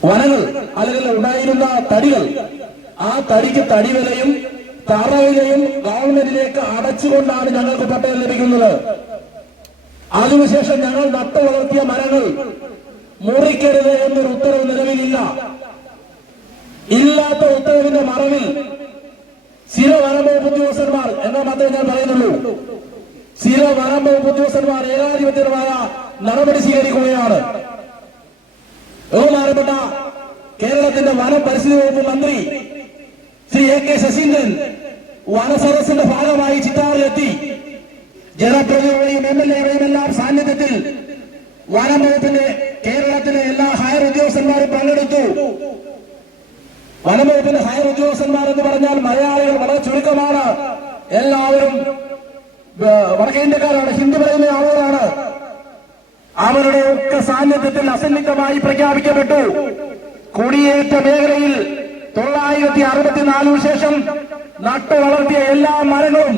വനങ്ങൾ അല്ലെങ്കിൽ ഉണ്ടായിരുന്ന തടികൾ, ആ തടിക്ക് തടിവിലയും തറവിലയും ഗവൺമെന്റിലേക്ക് അടച്ചുകൊണ്ടാണ് ഞങ്ങൾക്ക് പട്ടയം ലഭിക്കുന്നത്. അതിനുശേഷം ഞങ്ങൾ നട്ടു വളർത്തിയ മരങ്ങൾ മുറിക്കരുത് എന്നൊരു ഉത്തരവ് നിലവിലില്ല. ഇല്ലാത്ത ഉത്തരവിന്റെ മറവിൽ ചില വനംവകുപ്പ് ഉദ്യോഗസ്ഥന്മാർ, എന്നാ മാത്രമേ ഞാൻ പറയുന്നുള്ളൂ, ചില വനംവകുപ്പ് ഉദ്യോഗസ്ഥന്മാർ ഏകാധിപത്യപരമായ നടപടി സ്വീകരിക്കുകയാണ്. ബഹുമാനപ്പെട്ട കേരളത്തിന്റെ വനം പരിസ്ഥിതി വകുപ്പ് മന്ത്രി ശ്രീ AK ശശീന്ദ്രൻ വനസദസ്സിന്റെ ഭാഗമായി ചിറ്റാറിലെത്തി ജനപ്രതിനിധികളെയും MLAയുടെയും എല്ലാം സാന്നിധ്യത്തിൽ വനം വകുപ്പിന്റെ കേരളത്തിലെ എല്ലാ ഹയർ ഉദ്യോഗസ്ഥന്മാരും പങ്കെടുത്തു. വനം വകുപ്പിന്റെ ഹയർ ഉദ്യോഗസ്ഥന്മാർ എന്ന് പറഞ്ഞാൽ മലയാളികൾ വളരെ ചുരുക്കമാണ്. എല്ലാവരും വടക്കേ ഇന്ത്യക്കാരാണ്, ഹിന്ദി പറയുന്ന ആളുകളാണ്. അവരുടെ ഒക്കെ സാന്നിധ്യത്തിൽ അസന്നിഗ്ധമായി പ്രഖ്യാപിക്കപ്പെട്ടു. കുടിയേറ്റ മേഖലയിൽ 964 ശേഷം നട്ടു വളർത്തിയ എല്ലാ മരങ്ങളും,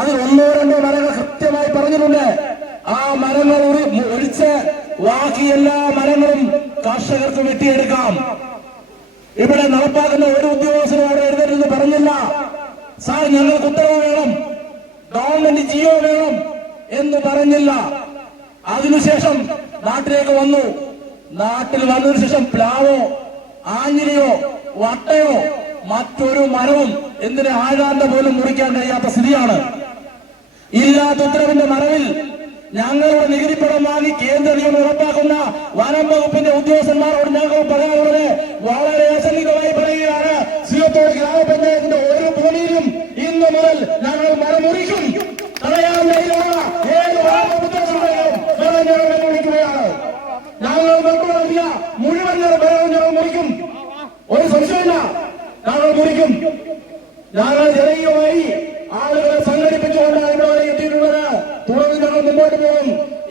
അതിൽ 1-2 മരങ്ങൾ കൃത്യമായി പറഞ്ഞിട്ടുണ്ട്. ആ മരങ്ങൾ ഒഴിച്ച് ബാക്കി എല്ലാ മരങ്ങളും കർഷകർക്ക് വെട്ടിയെടുക്കാം. ഇവിടെ നടപ്പാക്കുന്ന ഒരു ഉദ്യോഗസ്ഥരും അവിടെ എഴുതരുതെന്ന് പറഞ്ഞില്ല. സാർ ഞങ്ങൾക്ക് ഉത്തരവ് വേണം, ഗവൺമെന്റ് ജിയോ വേണം എന്ന് പറഞ്ഞില്ല. അതിനുശേഷം നാട്ടിലേക്ക് വന്നു. നാട്ടിൽ വന്നതിനു ശേഷം പ്ലാവോ ആഞ്ഞിലിയോ വട്ടയോ മറ്റൊരു മരവും എന്തിന് ആഴാണ്ട പോലും മുറിക്കാൻ കഴിയാത്ത സ്ഥിതിയാണ്. ഇല്ലാത്ത ഉത്തരവിന്റെ മറവിൽ ഞങ്ങളുടെ നികുതിപ്പണം വാങ്ങി കേന്ദ്ര നിയമം ഉറപ്പാക്കുന്ന വനം വകുപ്പിന്റെ ഉദ്യോഗസ്ഥന്മാരോട് ഞങ്ങൾ പറയാനുള്ളത് വളരെ അസന്നിഗ്ധമായി പറയുകയാണ്. സിയോത്തോട് ഗ്രാമപഞ്ചായത്തിന്റെ ഒരു ഭൂമിയിലും ഇന്ന് മുതൽ ഞങ്ങൾ മരം മുറിക്കും. തടയാറിലുള്ള ഏത് ഉദ്യോഗസ്ഥരെയും വെല്ലുവിളിക്കുകയാണ്. ഞങ്ങൾ നടത്തിയ മുഴുവൻ മരവും ഞങ്ങൾ മുറിക്കും. ഒരു സംശയമില്ല, ഞങ്ങൾ മുറിക്കും. ഞങ്ങൾ ജനകീയമായി ആളുകളെ സംഘടിപ്പിച്ചുകൊണ്ടാണ് ഇവിടെ എത്തിയിട്ടുള്ളത്. തുടർന്ന് ഞങ്ങൾ മുമ്പോട്ട് പോകും.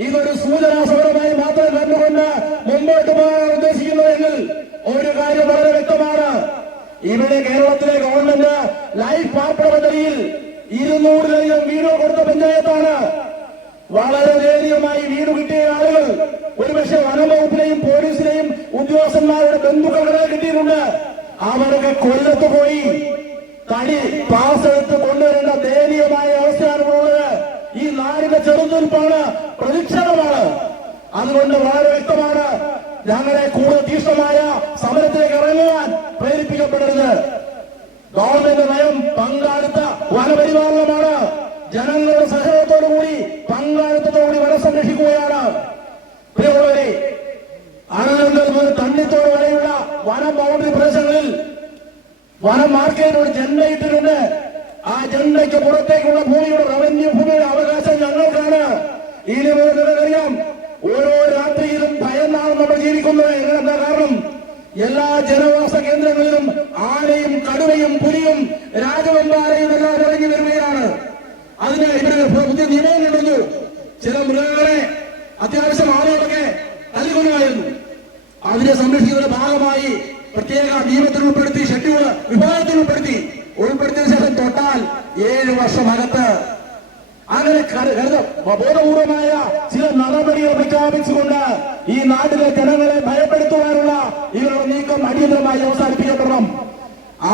ഇതൊരു സൂചനാ സമരമായി മാത്രം കണ്ടുകൊണ്ട് മുമ്പോട്ട് പോകാൻ ഉദ്ദേശിക്കുന്നതെങ്കിൽ ഒരു കാര്യം വളരെ വ്യക്തമാണ്. ഇവിടെ കേരളത്തിലെ ഗവൺമെന്റ് ലൈഫ് പാർപ്പിട പദ്ധതിയിൽ 200-ലധികം വീടുകൾ കൊടുത്ത പഞ്ചായത്താണ്. വളരെ ധൈര്യമായി വീട് കിട്ടിയ ആളുകൾ ഒരുപക്ഷെ വനംവകുപ്പിലെയും പോലീസിലെയും ഉദ്യോഗസ്ഥന്മാരുടെ ബന്ധുക്കളുടെ കിട്ടിയിട്ടുണ്ട്. അവരൊക്കെ കൊല്ലത്ത് പോയി തടി പാസ് എടുത്ത് കൊണ്ടുവരേണ്ട ദയനീയമായ അവസ്ഥയാണ് ഉള്ളത്. ഈ നാടിന്റെ ചെറുതുൽപ്പാണ്, പ്രതിഷേധമാണ്. അതുകൊണ്ട് വളരെ വ്യക്തമാണ്, ഞങ്ങളെ കൂടുതൽ തീക്ഷ്ണമായ സമരത്തിലേക്ക് ഇറങ്ങുവാൻ പ്രേരിപ്പിക്കപ്പെടരുത്. ഗവൺമെന്റ് നയം പങ്കാളിത്ത വനപരിപാലനമാണ്. ജനങ്ങളുടെ സഹകരണത്തോടുകൂടി പങ്കാളിത്തത്തോടുകൂടി വനം സംരക്ഷിക്കുകയാണ്. പ്രിയമുള്ളവരെ, അനന്തൽ മുതൽ തണ്ണിത്തോട് വരെയുള്ള വനം ബൗണ്ടറി പ്രദേശങ്ങളിൽ വനം മാർക്കറ്റ് ഒരു ജെണ്ട ഇട്ടിട്ടുണ്ട്. ആ ജെണ്ടയ്ക്ക് പുറത്തേക്കുള്ള ഭൂമിയുടെ റവന്യൂ ഭൂമിയുടെ അവകാശം ഞങ്ങൾക്കാണ്. ഇനി മുതൽ നിങ്ങൾക്കറിയാം, ഓരോ രാത്രിയിലും ഭയന്നാണ് നമ്മൾ ജീവിക്കുന്നത്. എന്താ കാരണം? എല്ലാ ജനവാസ കേന്ദ്രങ്ങളിലും ആനയും കടുവയും പുലിയും രാജവെമ്പാലയും എല്ലാം ഇറങ്ങി വരികയാണ്. അതിന് ഇവര് പുതിയ നിയമം കൊണ്ടുവന്നു. ചില മൃഗങ്ങളെ അത്യാവശ്യം ആളുകളൊക്കെ തല്ലിക്കൊണ്ടുമായിരുന്നു. അതിനെ സംരക്ഷിക്കുന്നതിന്റെ ഭാഗമായി പ്രത്യേക നിയമത്തിൽ ഉൾപ്പെടുത്തി, ഷെഡ്യൂൾ വിഭാഗത്തിൽ ഉൾപ്പെടുത്തിയ ശേഷം തൊട്ടാൽ 7 വർഷമകത്ത് അങ്ങനെ ബോധപൂർവമായ ചില നടപടികൾ പ്രഖ്യാപിച്ചുകൊണ്ട് ഈ നാട്ടിലെ ജനങ്ങളെ ഭയപ്പെടുത്തുവാനുള്ള ഇവരുടെ നീക്കം അടിയന്തരമായി അവസാനിപ്പിക്കപ്പെടണം.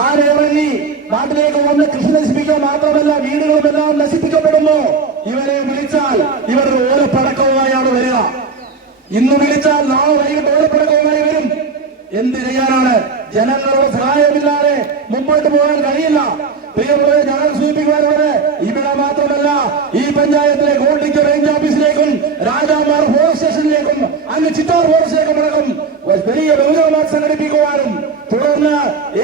ആരിറങ്ങി നാട്ടിലേക്ക് വന്ന് കൃഷി നശിപ്പിക്കുക മാത്രമല്ല, വീടുകളുമെല്ലാം നശിപ്പിക്കപ്പെടുന്നു. ഇവരെ വിളിച്ചാൽ ഇവർ ഓലപ്പടക്കവുമായാണ് വരിക. ഇന്ന് വിളിച്ചാൽ നാളെ വൈകിട്ട് ഓലപ്പടക്കവുമായി വരും. എന്ത് ചെയ്യാനാണ്? ജനങ്ങളുടെ സഹായമില്ലാതെ മുമ്പോട്ട് പോകാൻ കഴിയില്ല. പ്രിയമുള്ളവരെ, ഞങ്ങൾ സൂചിപ്പിക്കുവാനുള്ളത് ഇവിടെ മാത്രമല്ല, ഈ പഞ്ചായത്തിലെ ഗോൾഡിക്ക് റേഞ്ച് ഓഫീസിലേക്കും രാജാമാർ ഫോറസ്റ്റ് സ്റ്റേഷനിലേക്കും അങ്ങ് ചിറ്റാർ ഫോറസ്റ്റിലേക്കും അടക്കം വലിയ ബഹുജനമാർ സംഘടിപ്പിക്കുവാനും തുടർന്ന്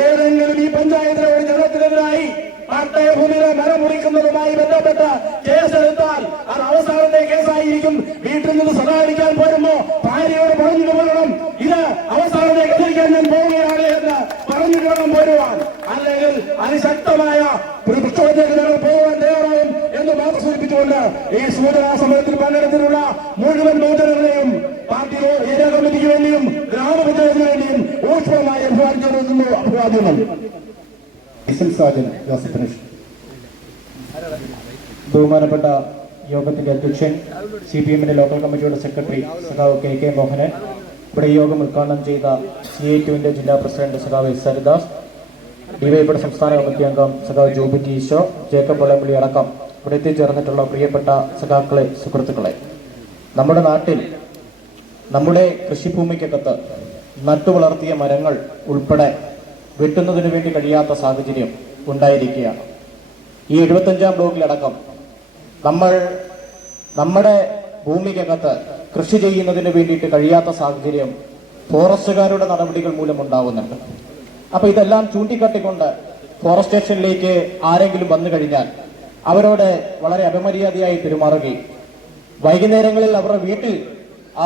ഏതെങ്കിലും ഈ പഞ്ചായത്തിലെ ഒരു ജനത്തിനെതിരായി പട്ടയഭൂമിയിലെ മരം മുറിക്കുന്നതുമായി ബന്ധപ്പെട്ട് കേസെടുത്താൽ അത് അവസാനത്തെ കേസായിരിക്കും. വീട്ടിൽ നിന്ന് സഹായിക്കാൻ പോരുമ്പോ ഭാര്യയോട് പറഞ്ഞു പോകണം, ഇത് അവസാനത്തെ കേസിരിക്കാൻ ഞാൻ പോവുകയാണ് എന്ന് പറഞ്ഞു വേണം പോരുവാൻ. അല്ലെങ്കിൽ അതിശക്തമായ പ്രക്ഷോഭത്തിലേക്ക് ഞങ്ങൾ പോകാൻ തയ്യാറാവും എന്ന് മാത്രം സൂചിപ്പിച്ചുകൊണ്ട് ഈ സൂചനാ സമരത്തിൽ പങ്കെടുത്തിട്ടുള്ള മുഴുവൻ ബഹുജനങ്ങളെയും പാർട്ടി ഏരിയ കമ്മിറ്റിക്ക് വേണ്ടിയും ഗ്രാമപഞ്ചായത്തിന് വേണ്ടിയും ഊഷ്മളമായി അഭിവാദ്യങ്ങൾ. ബഹുമാനപ്പെട്ട യോഗത്തിന്റെ അധ്യക്ഷൻ, CPM-ന്റെ ലോക്കൽ കമ്മിറ്റിയുടെ സെക്രട്ടറി സഖാവ് KK മോഹനൻ, ഇവിടെ യോഗം ഉദ്ഘാടനം ചെയ്ത CITU-ന്റെ ജില്ലാ പ്രസിഡന്റ് സഖാവ് S. ഹരിദാസ്, DYFIയുടെ സംസ്ഥാന കമ്മിറ്റി അംഗം സഖാവ് ജോബി ടി ഈശോ, ജേക്കബ് വള്ളംവിളി അടക്കം ഇവിടെ എത്തിച്ചേർന്നിട്ടുള്ള പ്രിയപ്പെട്ട സഖാക്കളെ, സുഹൃത്തുക്കളെ, നമ്മുടെ നാട്ടിൽ നമ്മുടെ കൃഷിഭൂമിക്കകത്ത് നട്ടുവളർത്തിയ മരങ്ങൾ ഉൾപ്പെടെ വെട്ടുന്നതിനു വേണ്ടി കഴിയാത്ത സാഹചര്യം ഉണ്ടായിരിക്കുകയാണ്. ഈ 75-ാം ബ്ലോക്കിലടക്കം നമ്മൾ നമ്മുടെ ഭൂമിക്കകത്ത് കൃഷി ചെയ്യുന്നതിന് വേണ്ടിയിട്ട് കഴിയാത്ത സാഹചര്യം ഫോറസ്റ്റുകാരുടെ നടപടികൾ മൂലമുണ്ടാകുന്നുണ്ട്. അപ്പൊ ഇതെല്ലാം ചൂണ്ടിക്കാട്ടിക്കൊണ്ട് ഫോറസ്റ്റ് സ്റ്റേഷനിലേക്ക് ആരെങ്കിലും വന്നു കഴിഞ്ഞാൽ അവരോട് വളരെ അപമര്യാദയായി പെരുമാറുകയും വൈകുന്നേരങ്ങളിൽ അവരുടെ വീട്ടിൽ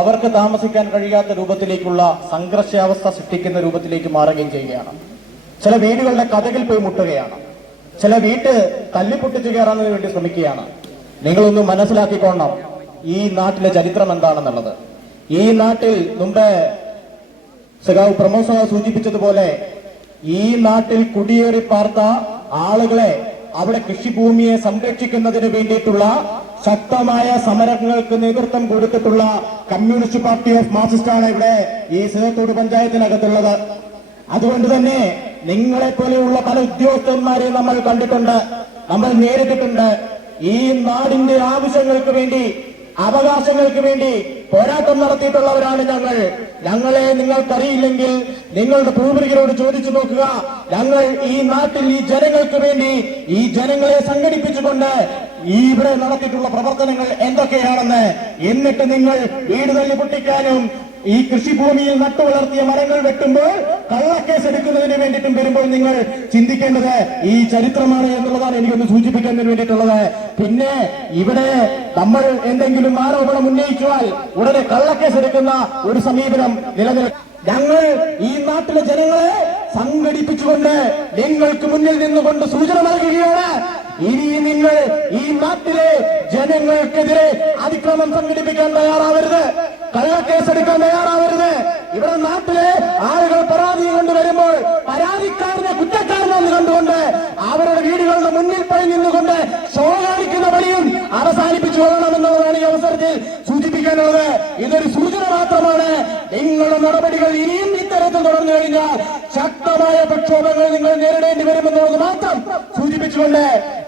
അവർക്ക് താമസിക്കാൻ കഴിയാത്ത രൂപത്തിലേക്കുള്ള സംഘർഷാവസ്ഥ സൃഷ്ടിക്കുന്ന രൂപത്തിലേക്ക് മാറുകയും ചെയ്യുകയാണ്. ചില വീടുകളുടെ കഥകിൽ പോയി മുട്ടുകയാണ്. ചില വീട്ട് തല്ലിപ്പൊട്ടിച്ചു കയറാനതിന് വേണ്ടി ശ്രമിക്കുകയാണ്. നിങ്ങളൊന്ന് മനസ്സിലാക്കിക്കൊള്ളണം ഈ നാട്ടിലെ ചരിത്രം എന്താണെന്നുള്ളത്. ഈ നാട്ടിൽ മുമ്പ് സഖാവ് പ്രമോദ് സഖാവ് സൂചിപ്പിച്ചതുപോലെ ഈ നാട്ടിൽ കുടിയേറി പാർത്ത ആളുകളെ അവിടെ കൃഷിഭൂമിയെ സംരക്ഷിക്കുന്നതിന് വേണ്ടിയിട്ടുള്ള ശക്തമായ സമരങ്ങൾക്ക് നേതൃത്വം കൊടുത്തിട്ടുള്ള കമ്മ്യൂണിസ്റ്റ് പാർട്ടി ഓഫ് മാർക്സിസ്റ്റാണ് ഇവിടെ ഈ സേത്തോട് പഞ്ചായത്തിനകത്തുള്ളത്. അതുകൊണ്ട് തന്നെ നിങ്ങളെ പോലെയുള്ള പല ഉദ്യോഗസ്ഥന്മാരെയും നമ്മൾ കണ്ടിട്ടുണ്ട്, നമ്മൾ നേരിട്ടിട്ടുണ്ട്. ഈ നാടിന്റെ ആവശ്യങ്ങൾക്ക് വേണ്ടി, അവകാശങ്ങൾക്ക് വേണ്ടി പോരാട്ടം നടത്തിയിട്ടുള്ളവരാണ് ഞങ്ങൾ. ഞങ്ങളെ നിങ്ങൾക്കറിയില്ലെങ്കിൽ നിങ്ങളുടെ പൂർവികരോട് ചോദിച്ചു നോക്കുക. ഞങ്ങൾ ഈ നാട്ടിൽ ഈ ജനങ്ങൾക്ക് വേണ്ടി, ഈ ജനങ്ങളെ സംഘടിപ്പിച്ചുകൊണ്ട് ഇവിടെ നടത്തിയിട്ടുള്ള പ്രവർത്തനങ്ങൾ എന്തൊക്കെയാണെന്ന്. എന്നിട്ട് നിങ്ങൾ വീട് തല്ലി പൊട്ടിക്കാനും ഈ കൃഷിഭൂമിയിൽ നട്ടുവളർത്തിയ മരങ്ങൾ വെട്ടുമ്പോൾ കള്ളക്കേസ് എടുക്കുന്നതിന് വേണ്ടിയിട്ടും വരുമ്പോൾ നിങ്ങൾ ചിന്തിക്കേണ്ടത് ഈ ചരിത്രമാണ് എന്നുള്ളതാണ് എനിക്കൊന്ന് സൂചിപ്പിക്കാൻ വേണ്ടിയിട്ടുള്ളത്. പിന്നെ ഇവിടെ നമ്മൾ എന്തെങ്കിലും ആരോപണം ഉന്നയിച്ചാൽ ഉടനെ കള്ളക്കേസ് എടുക്കുന്ന ഒരു സമീപനം നിലനിൽക്കും. ഞങ്ങൾ ഈ നാട്ടിലെ ജനങ്ങളെ സംഘടിപ്പിച്ചുകൊണ്ട് നിങ്ങൾക്ക് മുന്നിൽ നിന്നുകൊണ്ട് സൂചന നൽകുകയാണ്. ഇനി നിങ്ങൾ ഈ നാട്ടിലെ ജനങ്ങൾക്കെതിരെ അതിക്രമം സംഘടിപ്പിക്കാൻ തയ്യാറാവരുത്, കള്ളക്കേസെടുക്കാൻ തയ്യാറാവരുത്. ഇവിടെ നാട്ടിലെ ആളുകൾ പരാതി കൊണ്ടുവരുമ്പോൾ പരാതിക്കാരനെ കുറ്റക്കാരനെന്ന് കണ്ടുകൊണ്ട് അവരുടെ വീടുകളുടെ മുന്നിൽ പോയി നിന്നുകൊണ്ട് ഷോ കാണിക്കുന്ന പണിയും അവസാനിപ്പിച്ചു കൊള്ളണമെന്നുള്ളതാണ് ഈ അവസരത്തിൽ സൂചിപ്പിക്കാനുള്ളത്. ഇതൊരു സൂചന മാത്രമാണ്. നിങ്ങളുടെ നടപടികൾ ഇനിയും ഇത്തരത്തിൽ തുടർന്നു കഴിഞ്ഞാൽ ശക്തമായ പ്രക്ഷോഭങ്ങൾ നിങ്ങൾ നേരിടേണ്ടി വരുമെന്നുള്ളത് മാത്രം സൂചിപ്പിച്ചുകൊണ്ട്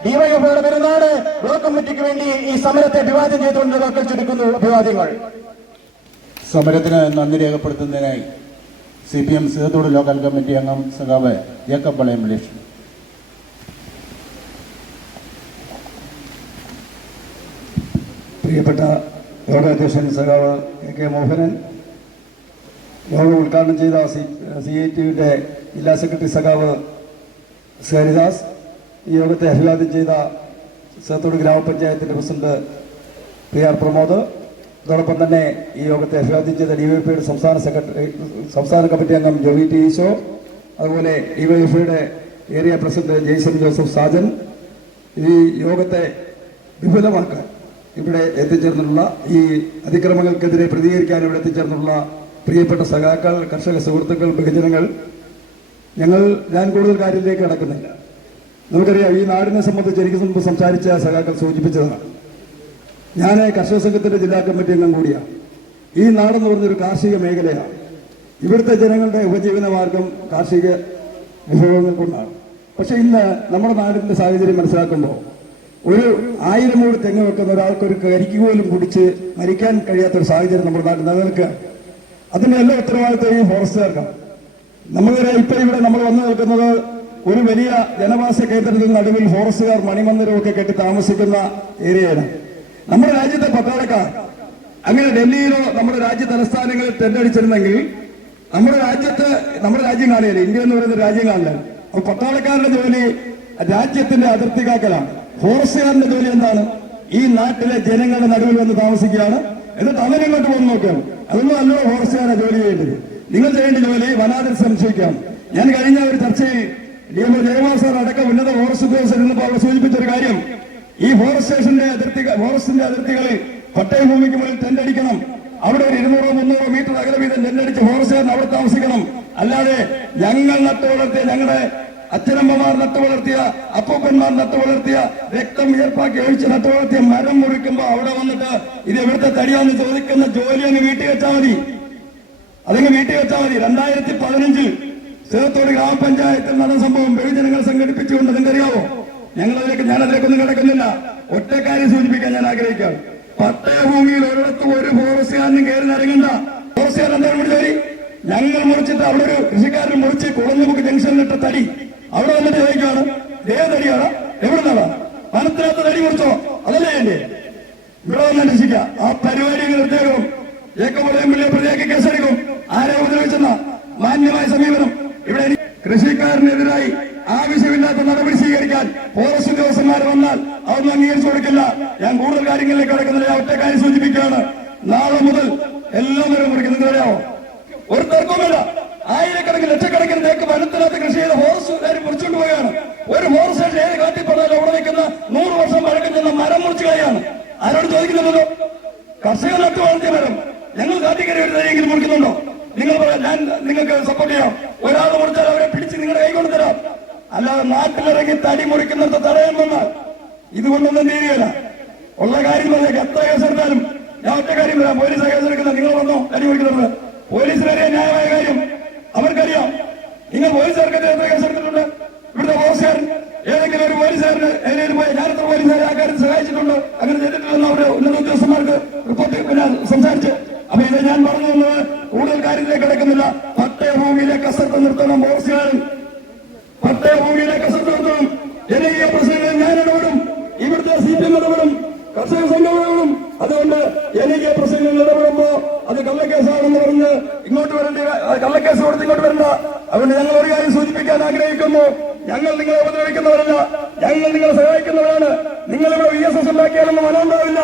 ഡിവൈഎഫ്ഐയുടെ പെരുന്നാട് ബ്ലോക്ക് കമ്മിറ്റിക്ക് വേണ്ടി ഈ സമരത്തെ അഭിവാദ്യം ചെയ്തുകൊണ്ട് വാക്കുകൾ ചുരുക്കുന്നു. അഭിവാദ്യങ്ങൾ. സമരത്തിന് നന്ദി രേഖപ്പെടുത്തുന്നതിനായി CPM സീതത്തോട് ലോക്കൽ കമ്മിറ്റി അംഗം സഖാവ് ജേക്കബ് വളയം മലേഷ്. പ്രിയപ്പെട്ട യോഗാധ്യക്ഷൻ സഖാവ് KK മോഹനൻ, യോഗം ഉദ്ഘാടനം ചെയ്ത CITUവിന്റെ ജില്ലാ സെക്രട്ടറി സഖാവ് ഹരിദാസ്, ഈ യോഗത്തെ അഭിവാദ്യം ചെയ്ത സേത്തോട് ഗ്രാമപഞ്ചായത്തിന്റെ പ്രസിഡന്റ് PR പ്രമോദ്, അതോടൊപ്പം തന്നെ ഈ യോഗത്തെ അഭിവാദ്യം ചെയ്ത ഡിവൈഎഫ്ഐയുടെ സംസ്ഥാന കമ്മിറ്റി അംഗം ജോവി ടി ഈശോ, അതുപോലെ ഡിവൈഎഫ്ഐയുടെ ഏരിയ പ്രസിഡന്റ് ജെയ്സൺ ജോസഫ് സാജൻ, ഈ യോഗത്തെ വിപുലമാക്കാൻ ഇവിടെ എത്തിച്ചേർന്നുള്ള ഈ അതിക്രമങ്ങൾക്കെതിരെ പ്രതികരിക്കാൻ ഇവിടെ എത്തിച്ചേർന്നുള്ള പ്രിയപ്പെട്ട സഖാക്കൾ, കർഷക സുഹൃത്തുക്കൾ, ബഹുജനങ്ങൾ, ഞാൻ കൂടുതൽ കാര്യത്തിലേക്ക് കടക്കുന്നില്ല. നമുക്കറിയാം, ഈ നാടിനെ സംബന്ധിച്ച് എനിക്ക് മുമ്പ് സംസാരിച്ച സഖാക്കൾ സൂചിപ്പിച്ചതാണ്. ഞാൻ കർഷക സംഘത്തിന്റെ ജില്ലാ കമ്മിറ്റി അംഗം കൂടിയാണ്. ഈ നാടെന്ന് പറഞ്ഞൊരു കാർഷിക മേഖലയാണ്. ഇവിടുത്തെ ജനങ്ങളുടെ ഉപജീവന മാർഗം കാർഷിക വിഭവങ്ങൾ കൊണ്ടാണ്. പക്ഷെ ഇന്ന് നമ്മുടെ നാടിന്റെ സാഹചര്യം മനസ്സിലാക്കുമ്പോൾ ഒരു 1000 മൂട് തെങ്ങ് വെക്കുന്ന ഒരാൾക്കൊരു കരിക്ക് പോലും കുടിച്ച് മരിക്കാൻ കഴിയാത്തൊരു സാഹചര്യം നമ്മുടെ നാട്ടിൽ നിലനിൽക്കുക. അതിന്റെ എല്ലാ ഉത്തരവാദിത്വം ഈ ഫോറസ്റ്റുകാർക്കാണ്. നമുക്കറിയാം, ഇപ്പൊ ഇവിടെ നമ്മൾ വന്നു നിൽക്കുന്നത് ഒരു വലിയ ജനവാസ കേന്ദ്രത്തിന് നടുവിൽ ഫോറസ്റ്റുകാർ മണിമന്ദിരമൊക്കെ കെട്ടി താമസിക്കുന്ന ഏരിയയാണ്. നമ്മുടെ രാജ്യത്തെ പട്ടാളക്കാർ അങ്ങനെ ഡൽഹിയിലോ നമ്മുടെ രാജ്യ തലസ്ഥാനങ്ങളിൽ ടെൻഡടിച്ചിരുന്നെങ്കിൽ നമ്മുടെ രാജ്യം കാണില്ല, ഇന്ത്യ എന്ന് പറയുന്ന രാജ്യം കാണില്ല. അപ്പൊ പട്ടാളക്കാരുടെ ജോലി രാജ്യത്തിന്റെ അതിർത്തി കാക്കലാണ്. ഫോറസ്റ്റുകാരന്റെ ജോലി എന്താണ്? ഈ നാട്ടിലെ ജനങ്ങളുടെ നടുവിൽ വന്ന് താമസിക്കുകയാണ്, എന്നിട്ട് അവരിങ്ങോട്ട് വന്ന് നോക്കുകയാണ്. അതൊന്നും അല്ലോ ഫോറസ്റ്റുകാരെ ജോലി ചെയ്യേണ്ടത്. നിങ്ങൾ ചെയ്യേണ്ട ജോലി വനാതിർത്തി സംരക്ഷിക്കാം. ഞാൻ കഴിഞ്ഞ ഒരു ചർച്ചയിൽ ജയകുമാർ സാർ അടക്കം ഉന്നത ഫോറസ്റ്റ് ഉദ്യോഗസ്ഥർ ഇന്നിപ്പോൾ അവിടെ സൂചിപ്പിച്ചൊരു കാര്യം, ഈ ഫോറസ്റ്റിന്റെ അതിർത്തികളിൽ പട്ടയഭൂമിക്ക് മുകളിൽ ടെൻഡടിക്കണം. അവിടെ ഒരു 200-300 മീറ്റർ അകലെ വീതം ടെൻഡടിച്ച് ഫോറസ്റ്റുകാരൻ അവിടെ താമസിക്കണം. അല്ലാതെ ഞങ്ങൾ നട്ടുവളർത്തിയ, ഞങ്ങളുടെ അച്ഛനമ്മമാർ നട്ടുവളർത്തിയ, അപ്പൂപ്പന്മാർ നട്ടുവളർത്തിയ, രക്തം വിയർപ്പാക്കി ഒഴിച്ച് നട്ടുവളർത്തിയ മരം മുറിക്കുമ്പോ അവിടെ വന്നിട്ട് ഇത് എവിടുത്തെ തടിയാന്ന് ചോദിക്കുന്ന ജോലി അങ്ങ് വീട്ടിൽ വെച്ചാൽ മതി. 2015 സേത്തോട് ഗ്രാമപഞ്ചായത്തിൽ നടന്ന സംഭവം ബഹുജനങ്ങൾ സംഘടിപ്പിച്ചുകൊണ്ട് നിങ്ങൾക്കറിയാവോ? ഞാനതിലേക്കൊന്നും കിടക്കുന്നില്ല. ഒറ്റക്കാര്യം സൂചിപ്പിക്കാൻ ഞാൻ ആഗ്രഹിക്കുകയാണ്. പട്ടയഭൂമിയിൽ ഒരിടത്തും ഒരു ഫോറസ്റ്റുകാരനും കയറി ഇറങ്ങണ്ട. ഫോറസ്റ്റുകാരൻ എന്താണ് ജോലി? ഞങ്ങൾ മുറിച്ചിട്ട് അവിടെ ഒരു കൃഷിക്കാരൻ മുറിച്ച് കുളഞ്ഞുമുക്ക് ജംഗ്ഷനിലിട്ട തടി അവിടെ വന്നിട്ട് ചോദിക്കുകയാണ്, ഏത് തടിയാണ്, എവിടെ നിന്നാണ്? വനത്തിനകത്ത് തടി മുറിച്ചോ? അതല്ലേ എന്റെ ഇവിടെ വന്ന് അന്വേഷിക്കുക. ആ പരിപാടി നിർത്തിയേക്കും. ജേക്കബ് പ്രതിയാക്കി കേസെടുക്കും. ആരെ ഉപദ്രവിച്ചെന്ന മാന്യമായ സമീപനം ഇവിടെ കൃഷിക്കാരനെതിരായി ആവശ്യമില്ലാത്ത നടപടി സ്വീകരിക്കാൻ ഫോറസ്റ്റ് ഉദ്യോഗസ്ഥന്മാർ വന്നാൽ അതൊന്നും അംഗീകരിച്ചു കൊടുക്കില്ല. ഞാൻ കൂടുതൽ കാര്യങ്ങളിലേക്ക് കടക്കുന്നില്ല. ഒറ്റ കാര്യം സൂചിപ്പിക്കുകയാണ്. നാളെ മുതൽ എല്ലാവരും മുറിക്കും. നിങ്ങൾക്കറിയാവോ? ഒരു തർക്കവുമില്ല. ആയിരക്കണക്കിന് ലക്ഷക്കണക്കിന് തേക്ക് വനത്തിനകത്ത് കൃഷി ചെയ്ത ഫോറസ്റ്റുകാർ മുറിച്ചുകൊണ്ട് പോവുകയാണ്. ഒരു ഫോറസ്റ്റ് സ്റ്റേഷൻ ഏത് കാട്ടിപ്പറഞ്ഞാലും അവിടെ നിൽക്കുന്ന 100 വർഷം പഴക്കം ചെന്ന മരം മുറിച്ചു കളയാണ്. ആരോട് ചോദിക്കുന്നില്ലല്ലോ. കർഷകർ നട്ടു വളർത്തിയ മരം ഞങ്ങൾ കാട്ടിക്കറി ഒരു തരെയെങ്കിലും മുറിക്കുന്നുണ്ടോ? നിങ്ങൾ ഞാൻ നിങ്ങൾക്ക് സപ്പോർട്ട് ചെയ്യാം. ഒരാൾ മുറിച്ചാൽ അവരെ പിടിച്ച് നിങ്ങളുടെ കൈ കൊണ്ട് തരാം. അല്ലാതെ നാട്ടിലിറങ്ങി തടി മുറിക്കുന്നിടത്ത് തടയാൻ വന്നാൽ ഇതുകൊണ്ടൊന്നും തീരുകയില്ല. ഉള്ള കാര്യം പറഞ്ഞേക്ക്. എത്ര കേസെടുത്താലും ഞാൻ ഒറ്റ കാര്യം പറയാം. പോലീസ് കേസെടുക്കുന്ന നിങ്ങൾ വന്നോ തടി മുറിക്കുന്നത്? പോലീസിനറിയാം ന്യായമായ കാര്യം, അവർക്കറിയാം. നിങ്ങൾ പോലീസുകാർക്ക് എത്ര കേസെടുത്തിട്ടുണ്ട്? ഇവിടുത്തെ ഫോറസ്റ്റുകാരൻ ഏതെങ്കിലും ഒരു പോലീസുകാരന് ഏതെങ്കിലും പോയി ഞാൻ എത്ര പോലീസുകാരെ ആ കാര്യത്തിൽ സഹായിച്ചിട്ടുണ്ട്? അങ്ങനെ ചെയ്തിട്ടില്ലെന്ന് അവരുടെ ഉന്നത ഉദ്യോഗസ്ഥന്മാർക്ക് റിപ്പോർട്ട് സംസാരിച്ച്. അപ്പൊ ഇത് ഞാൻ പറഞ്ഞു തന്നത് കൂടുതൽ കാര്യത്തിലേക്ക് കിടക്കുന്നില്ല. പട്ടയഭൂമിയിലെ കസർത്ത് നിർത്തണം. ഫോറസ്റ്റുകാരൻ പട്ടയഭൂമിയിലെ കസർത്ത് നിർത്തണം. ജനകീയ പ്രശ്നങ്ങളിൽ ഞാൻ ഇടപെടും. ഇവിടുത്തെ CPM ഇടപെടും, കർഷക സംഘടനകളും. അതുകൊണ്ട് ജനകീയ പ്രശ്നങ്ങളിൽ ഇടപെടുമ്പോ അത് കള്ളക്കേസാണെന്ന് പറഞ്ഞ് ഇങ്ങോട്ട് വരേണ്ട, കള്ളക്കേസ് കൊടുത്ത് ഇങ്ങോട്ട് വരണ്ട. അതുകൊണ്ട് ഞങ്ങൾ ഒരു കാര്യം സൂചിപ്പിക്കാൻ ആഗ്രഹിക്കുന്നു. ഞങ്ങൾ നിങ്ങളെ ഉപദ്രവിക്കുന്നവരല്ല, ഞങ്ങൾ നിങ്ങളെ സഹായിക്കുന്നവരാണ്. നിങ്ങളിവിടെ VSS ഉണ്ടാക്കിയാലൊന്നും മനോണ്ടാവില്ല.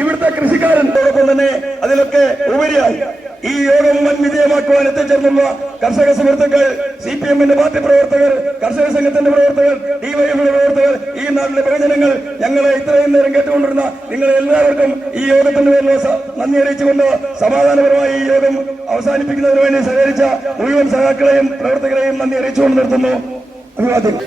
ഇവിടുത്തെ കൃഷിക്കാരൻ തന്നെ അതിലൊക്കെ ഉപരിയായി ഈ യോഗം വൻ വിജയമാക്കുവാൻ എത്തിച്ചേർന്നുള്ള കർഷക സുഹൃത്തുക്കൾ, CPM-ന്റെ പാർട്ടി പ്രവർത്തകർ, കർഷക സംഘത്തിന്റെ പ്രവർത്തകർ, DYFI പ്രവർത്തകർ, ഈ നാട്ടിലെ പ്രയോജനങ്ങൾ, ഞങ്ങളെ ഇത്രയും നേരം കേട്ടുകൊണ്ടിരുന്ന നിങ്ങളെ എല്ലാവർക്കും ഈ യോഗത്തിന്റെ പേരിലുള്ള നന്ദി അറിയിച്ചുകൊണ്ട് സമാധാനപരമായി ഈ യോഗം അവസാനിപ്പിക്കുന്നതിന് വേണ്ടി സഹകരിച്ച മുഴുവൻ സഹാക്കളെയും പ്രവർത്തകരെയും നന്ദി അറിയിച്ചുകൊണ്ട് നിർത്തുന്നു. അഭിവാദ്യം.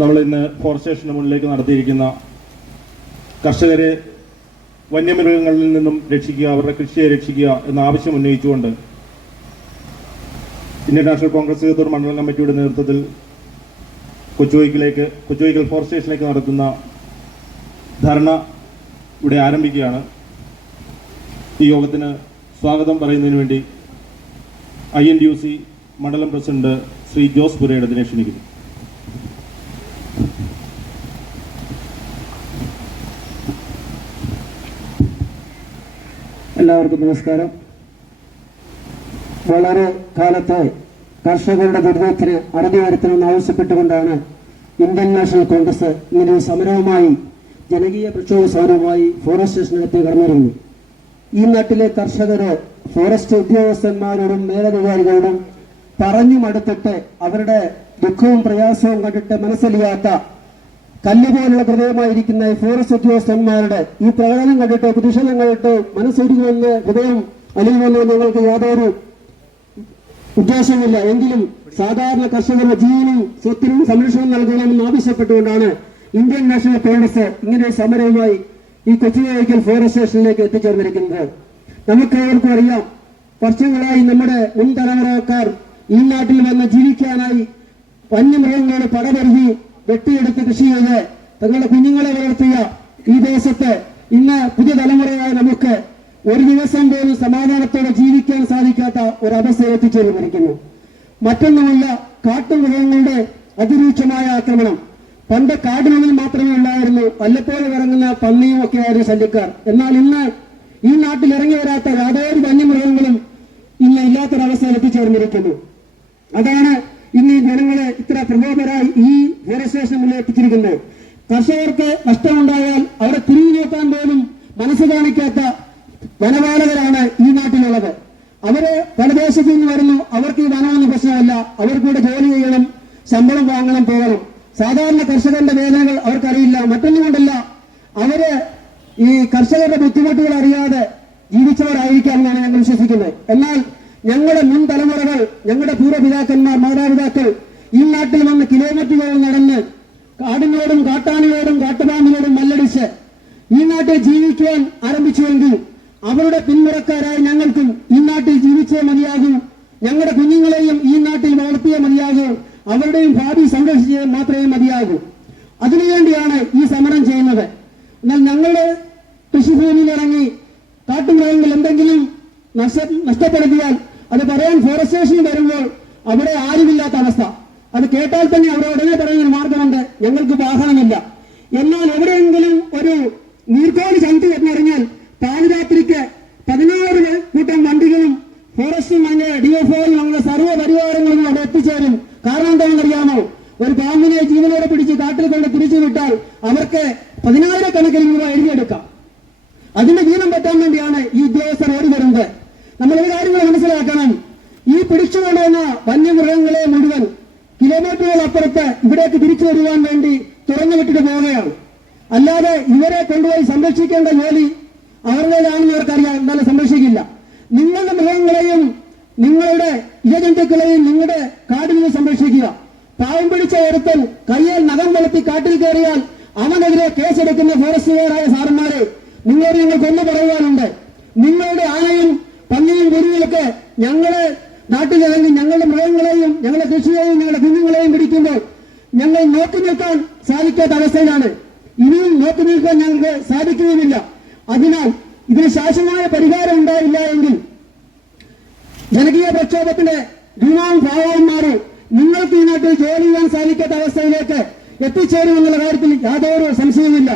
നമ്മൾ ഇന്ന് ഫോറസ്റ്റ് സ്റ്റേഷന് മുന്നിലേക്ക് നടത്തിയിരിക്കുന്ന കർഷകരെ വന്യമൃഗങ്ങളിൽ നിന്നും രക്ഷിക്കുക, അവരുടെ കൃഷിയെ രക്ഷിക്കുക എന്ന ആവശ്യം ഉന്നയിച്ചുകൊണ്ട് ഇന്ത്യൻ നാഷണൽ കോൺഗ്രസ് യൂത്ത് മണ്ഡലം കമ്മിറ്റിയുടെ നേതൃത്വത്തിൽ കൊച്ചുവൈക്കൽ ഫോറസ്റ്റ് സ്റ്റേഷനിലേക്ക് നടത്തുന്ന ധർണ ഇവിടെ ആരംഭിക്കുകയാണ്. ഈ യോഗത്തിന് സ്വാഗതം പറയുന്നതിന് വേണ്ടി INDUC മണ്ഡലം പ്രസിഡന്റ് ശ്രീ ജോസ് പുരയിടത്തിനെ ക്ഷണിക്കുന്നു. എല്ലാവർക്കും നമസ്കാരം. വളരെ കാലത്തെ കർഷകരുടെ ദുരിതത്തിന് അറുതി വരുത്തണമെന്ന് ആവശ്യപ്പെട്ടുകൊണ്ടാണ് ഇന്ത്യൻ നാഷണൽ കോൺഗ്രസ് ഇങ്ങനെ ഒരു സമരവുമായി, ജനകീയ പ്രക്ഷോഭ സമരവുമായി ഫോറസ്റ്റ് സ്റ്റേഷനകത്ത് കടന്നിരുന്നു. ഈ നാട്ടിലെ കർഷകര് ഫോറസ്റ്റ് ഉദ്യോഗസ്ഥന്മാരോടും മേലധികാരികളോടും പറഞ്ഞു മടുത്തിട്ട് അവരുടെ ദുഃഖവും പ്രയാസവും കണ്ടിട്ട് മനസ്സലിയാത്ത കല്ലുപോലുള്ള ഹൃദയമായിരിക്കുന്ന ഈ ഫോറസ്റ്റ് ഉദ്യോഗസ്ഥന്മാരുടെ ഈ പ്രകടനം കണ്ടിട്ട്, പ്രതിഷേധം കണ്ടിട്ട് മനസ്സൊരുങ്ങുമെന്ന്, ഹൃദയം അലിയുമെന്ന് ഞങ്ങൾക്ക് യാതൊരു ഉദ്ദേശവുമില്ല. എങ്കിലും സാധാരണ കർഷകരുടെ ജീവനും സ്വത്തിനും സംരക്ഷണം നൽകണമെന്ന് ആവശ്യപ്പെട്ടുകൊണ്ടാണ് ഇന്ത്യൻ നാഷണൽ കോൺഗ്രസ് ഇങ്ങനെ സമരവുമായി ഈ കൊച്ചുവൈക്കൽ ഫോറസ്റ്റ് സ്റ്റേഷനിലേക്ക് എത്തിച്ചേർന്നിരിക്കുന്നത്. നമുക്ക് ഏവർക്കും അറിയാം, വർഷങ്ങളായി നമ്മുടെ മുൻ തലമുറക്കാർ ഈ നാട്ടിൽ വന്ന് ജീവിക്കാനായി വന്യമൃഗങ്ങളോട് പടപെരുകി വെട്ടിയെടുത്ത് കൃഷി ചെയ്ത് തങ്ങളുടെ കുഞ്ഞുങ്ങളെ വളർത്തിയ ഈ ദേശത്ത് ഇന്ന് പുതിയ തലമുറയായ നമുക്ക് ഒരു ദിവസം പോലും സമാധാനത്തോടെ ജീവിക്കാൻ സാധിക്കാത്ത ഒരവസ്ഥ എത്തിച്ചേർന്നിരിക്കുന്നു. മറ്റൊന്നുമില്ല, കാട്ടുമൃഗങ്ങളുടെ അതിരൂക്ഷമായ ആക്രമണം. പണ്ട് കാടിനുള്ളിൽ മാത്രമേ ഉണ്ടായിരുന്നു, വല്ലപ്പോഴും ഇറങ്ങുന്ന പന്നിയും ഒക്കെ ആയിരുന്നു ശല്യക്കാർ. എന്നാൽ ഇന്ന് ഈ നാട്ടിൽ ഇറങ്ങി വരാത്ത യാതൊരു വന്യമൃഗങ്ങളും ഇന്ന് ഇല്ലാത്തൊരവസ്ഥയിൽ എത്തിച്ചേർന്നിരിക്കുന്നു. അതാണ് ഇന്ന് ഈ ജനങ്ങളെ ഇത്ര പ്രബോധരായി ഈ ഫോറസ്റ്റ് സ്റ്റേഷൻ മുന്നിൽ എത്തിച്ചിരിക്കുന്നത്. കർഷകർക്ക് നഷ്ടമുണ്ടായാൽ അവിടെ തിരിഞ്ഞു നോക്കാൻ പോലും മനസ്സ് കാണിക്കാത്ത വനപാലകരാണ് ഈ നാട്ടിലുള്ളത്. അവര് പല ദേശത്തു നിന്ന് വരുന്നു. അവർക്ക് ഈ വനമൊന്നും പ്രശ്നമല്ല. അവർക്കൂടെ ജോലി ചെയ്യണം, ശമ്പളം വാങ്ങണം, പോകണം. സാധാരണ കർഷകന്റെ വേദനകൾ അവർക്കറിയില്ല. മറ്റൊന്നും കൊണ്ടല്ല, അവര് ഈ കർഷകരുടെ ബുദ്ധിമുട്ടുകൾ അറിയാതെ ജീവിച്ചവരായിരിക്കാം എന്നാണ് ഞങ്ങൾ വിശ്വസിക്കുന്നത്. എന്നാൽ ഞങ്ങളുടെ മുൻ തലമുറകൾ, ഞങ്ങളുടെ പൂർവ്വപിതാക്കന്മാർ, മാതാപിതാക്കൾ ഈ നാട്ടിൽ വന്ന് കിലോമീറ്ററുകൾ നടന്ന് കാടിനോടും കാട്ടാനയോടും കാട്ടുപാമ്പിനോടും മല്ലടിച്ച് ഈ നാട്ടിൽ ജീവിക്കുവാൻ ആരംഭിച്ചുവെങ്കിൽ അവരുടെ പിന്മുറക്കാരായ ഞങ്ങൾക്കും ഈ നാട്ടിൽ ജീവിച്ചേ മതിയാകൂ. ഞങ്ങളുടെ കുഞ്ഞുങ്ങളെയും ഈ നാട്ടിൽ വളർത്തിയേ മതിയാകൂ. അവരുടെയും ഭാവി സംരക്ഷിച്ചേ മാത്രമേ മതിയാകൂ. അതിനുവേണ്ടിയാണ് ഈ സമരം ചെയ്യുന്നത്. എന്നാൽ ഞങ്ങളുടെ കൃഷിഭൂമിയിൽ ഇറങ്ങി കാട്ടുമൃഗങ്ങൾ എന്തെങ്കിലും നഷ്ടപ്പെടുത്തിയാൽ അത് പറയാൻ ഫോറസ്റ്റ് സ്റ്റേഷനിൽ വരുമ്പോൾ അവിടെ ആരുമില്ലാത്ത അവസ്ഥ. അത് കേട്ടാൽ തന്നെ അവിടെ ഉടനെ പറയുന്ന മാർഗമുണ്ട്, ഞങ്ങൾക്ക് വാഹനമില്ല. എന്നാൽ എവിടെയെങ്കിലും ഒരു നീർക്കോലി ചന്തി എന്നറിഞ്ഞാൽ പാതിരാത്രിക്ക് 16 കൂട്ടം വണ്ടികളും ഫോറസ്റ്റും അതിന്റെ ഡിഎഫ്ഒയും അങ്ങനെ സർവ്വ പരിവാരങ്ങളും അവിടെ എത്തിച്ചേരും. കാരണം എന്താണെന്നറിയാമോ? ഒരു പാമ്പിനെ ജീവനോടെ പിടിച്ച് കാട്ടിൽ കൊണ്ട് തിരിച്ചു വിട്ടാൽ അവർക്ക് 10,000 രൂപ എഴുതിയെടുക്കാം. അതിന്റെ ജീവൻ പറ്റാൻ വേണ്ടിയാണ് ഈ ഉദ്യോഗസ്ഥർ ഓടി വരുന്നത്. നമ്മൾ ഒരു കാര്യങ്ങൾ മനസ്സിലാക്കണം. ഈ പിടിച്ചുകൊണ്ടുവന്ന വന്യമൃഗങ്ങളെ മുഴുവൻ കിലോമീറ്ററുകൾ അപ്പുറത്ത് ഇവിടേക്ക് തിരിച്ചു വരുവാൻ വേണ്ടി തുറന്നു വിട്ടിട്ട് പോവുകയാണ്. അല്ലാതെ ഇവരെ കൊണ്ടുപോയി സംരക്ഷിക്കേണ്ട ജോലി അവരുടേതാണെന്നവർക്കറിയാം, എന്നാലും സംരക്ഷിക്കില്ല. നിങ്ങളുടെ മൃഗങ്ങളെയും നിങ്ങളുടെ ഇഴജന്തുക്കളെയും നിങ്ങളുടെ കാടിൽ നിന്ന് സംരക്ഷിക്കുക. പാവം പിടിച്ച ഒരുത്തൻ കയ്യിൽ നഖം വളർത്തി കാട്ടിൽ കയറിയാൽ അവനെതിരെ കേസെടുക്കുന്ന ഫോറസ്റ്റുകാരായ സാറന്മാരെ നിങ്ങളോട് ഞങ്ങൾക്കൊന്ന് പറയുവാനുണ്ട്. നിങ്ങളുടെ ആനയും പന്നിയും കുരുവിയൊക്കെ ഞങ്ങളെ നാട്ടിലിറങ്ങി ഞങ്ങളുടെ മൃഗങ്ങളെയും ഞങ്ങളുടെ കൃഷിയെയും ഞങ്ങളുടെ കുഞ്ഞുങ്ങളെയും പിടിക്കുമ്പോൾ ഞങ്ങൾ നോക്കി നിൽക്കാൻ സാധിക്കാത്ത അവസ്ഥയിലാണ്. ഇനിയും നോക്കി നിൽക്കാൻ ഞങ്ങൾക്ക് സാധിക്കുകയുമില്ല. അതിനാൽ ഇതിന് ശാശ്വതമായ പരിഹാരം ഉണ്ടായില്ല എങ്കിൽ ജനകീയ പ്രക്ഷോഭത്തിന്റെ ഭീമാവും ഭാവവും മാറി നിങ്ങൾക്ക് ഈ നാട്ടിൽ ജോലി ചെയ്യാൻ സാധിക്കാത്ത അവസ്ഥയിലേക്ക് എത്തിച്ചേരുമെന്നുള്ള കാര്യത്തിൽ യാതൊരു സംശയവുമില്ല.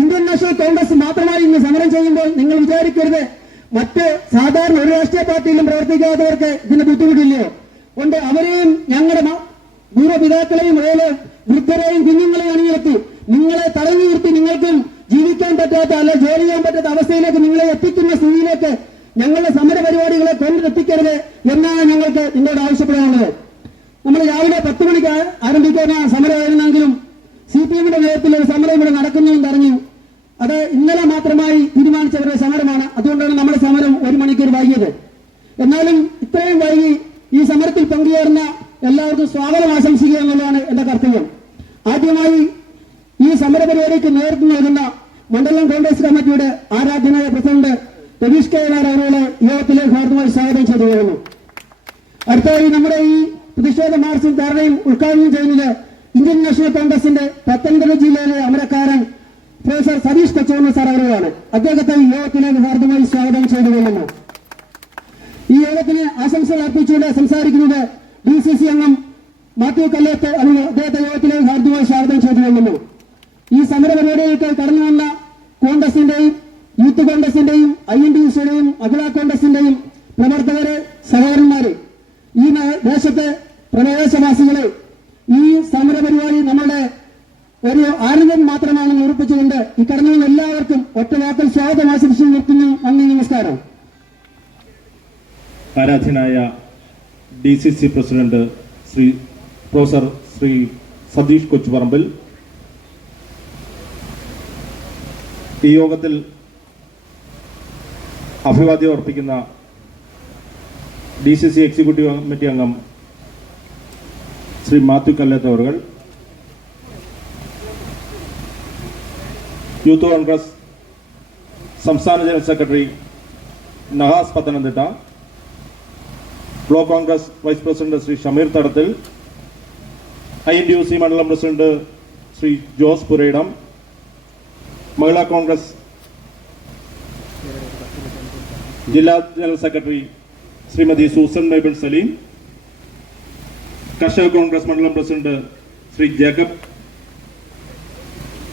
ഇന്ത്യൻ നാഷണൽ കോൺഗ്രസ് മാത്രമായി ഇന്ന് സമരം ചെയ്യുമ്പോൾ നിങ്ങൾ വിചാരിക്കരുത് മറ്റ് സാധാരണ ഒരു രാഷ്ട്രീയ പാർട്ടിയിലും പ്രവർത്തിക്കാത്തവർക്ക് ഇതിന് ബുദ്ധിമുട്ടില്ലയോ കൊണ്ട് അവരെയും ഞങ്ങളുടെ പൂർവ്വപിതാക്കളെയും അതുപോലെ വൃദ്ധരെയും കുഞ്ഞുങ്ങളെയും അണിനിരത്തി നിങ്ങളെ തടഞ്ഞു നിർത്തി നിങ്ങൾക്കും ജീവിക്കാൻ പറ്റാത്ത അല്ല ജോലി ചെയ്യാൻ പറ്റാത്ത അവസ്ഥയിലേക്ക് നിങ്ങളെ എത്തിക്കുന്ന സ്ഥിതിയിലേക്ക് ഞങ്ങളുടെ സമര പരിപാടികളെ കൊണ്ടെത്തിക്കരുത് എന്നാണ് ഞങ്ങൾക്ക് നിങ്ങളോട് ആവശ്യപ്പെടാനുള്ളത്. നമ്മൾ രാവിലെ 10 മണിക്ക് ആരംഭിക്കുന്ന സമരമായിരുന്നെങ്കിലും CPM-ന്റെ നേതൃത്വത്തിൽ ഒരു സമരം ഇവിടെ നടക്കുന്നുവെന്ന് അറിഞ്ഞു. അത് ഇന്നലെ മാത്രമായി തീരുമാനിച്ചവരുടെ സമരമാണ്. അതുകൊണ്ടാണ് നമ്മുടെ സമരം 1 മണിക്കൂർ വൈകിയത്. എന്നാലും ഇത്രയും വൈകി ഈ സമരത്തിൽ പങ്കുചേർന്ന എല്ലാവർക്കും സ്വാഗതം ആശംസിക്കുക എന്നുള്ളതാണ് എന്റെ കർത്തവ്യം. ആദ്യമായി ഈ സമരപരിപാടിക്ക് നേതൃത്വം നൽകുന്ന മണ്ഡലം കോൺഗ്രസ് കമ്മിറ്റിയുടെ ആരാധ്യനായ പ്രസിഡന്റ് രതീഷ് കെ നായർ അവരുടെ യോഗത്തിലേക്ക് ഹാർദമായി സ്വാഗതം ചെയ്തു വരുന്നു. അടുത്തതായി നമ്മുടെ ഈ പ്രതിഷേധ മാർച്ചും ധാരണയും ഉദ്ഘാടനം ചെയ്യുന്നത് ഇന്ത്യൻ നാഷണൽ കോൺഗ്രസിന്റെ പത്തനംതിട്ട ജില്ലയിലെ അമരക്കാരൻ പ്രൊഫസർ സതീഷ് കൊച്ചോന്ന് സാർ അവരുടെയാണ്. അദ്ദേഹത്തെ ഈ യോഗത്തിലേക്ക് ഹാർദമായി സ്വാഗതം ചെയ്തു കൊള്ളുന്നു. ഈ യോഗത്തിന് ആശംസകൾ അർപ്പിച്ചുകൊണ്ട് സംസാരിക്കുന്നത് DCC അംഗം മാത്യു കല്ലേത്ത് അദ്ദേഹത്തെ യോഗത്തിലേക്ക് ഹാർദമായി സ്വാഗതം ചെയ്തു കൊള്ളുന്നു. ഈ സമര പരിപാടികൾക്ക് കടന്നു വന്ന കോൺഗ്രസിന്റെയും യൂത്ത് കോൺഗ്രസിന്റെയും INTUCയുടെയും അഖില കോൺഗ്രസിന്റെയും പ്രവർത്തകരെ, സഹോദരന്മാരെ, ഈ ദേശത്തെ പ്രദേശവാസികളെ, ഈ സമര പരിപാടി നമ്മുടെ ഒരു ആനന്ദം മാത്രമാണെന്ന് ഉറപ്പിച്ചുകൊണ്ട് ഈ കടന്നു വന്ന എല്ലാവർക്കും ഒറ്റ വാക്കിൽ സ്വാഗതം ആശംസിച്ചു നിർത്തുന്നു. നന്ദി, നമസ്കാരം. ആരാധ്യനായ DCC president professor Shri Satheesh Kochuparambil, ഈ യോഗത്തിൽ അഭിവാദ്യം അർപ്പിക്കുന്ന DCC എക്സിക്യൂട്ടീവ് കമ്മിറ്റി അംഗം ശ്രീ മാത്യു കല്ലേത്ത് അവർ, യൂത്ത് കോൺഗ്രസ് സംസ്ഥാന general secretary Nahas Pathanamthitta, block Congress vice president Shri Shameer Thadathil, INTUC മണ്ഡലം പ്രസിഡന്റ് ശ്രീ ജോസ് പുരയിടം, മഹിളാ കോൺഗ്രസ് ജില്ലാ general secretary Shrimati Susan Mabel Saleem, Karshaka Congress മണ്ഡലം പ്രസിഡന്റ് ശ്രീ ജേക്കബ്,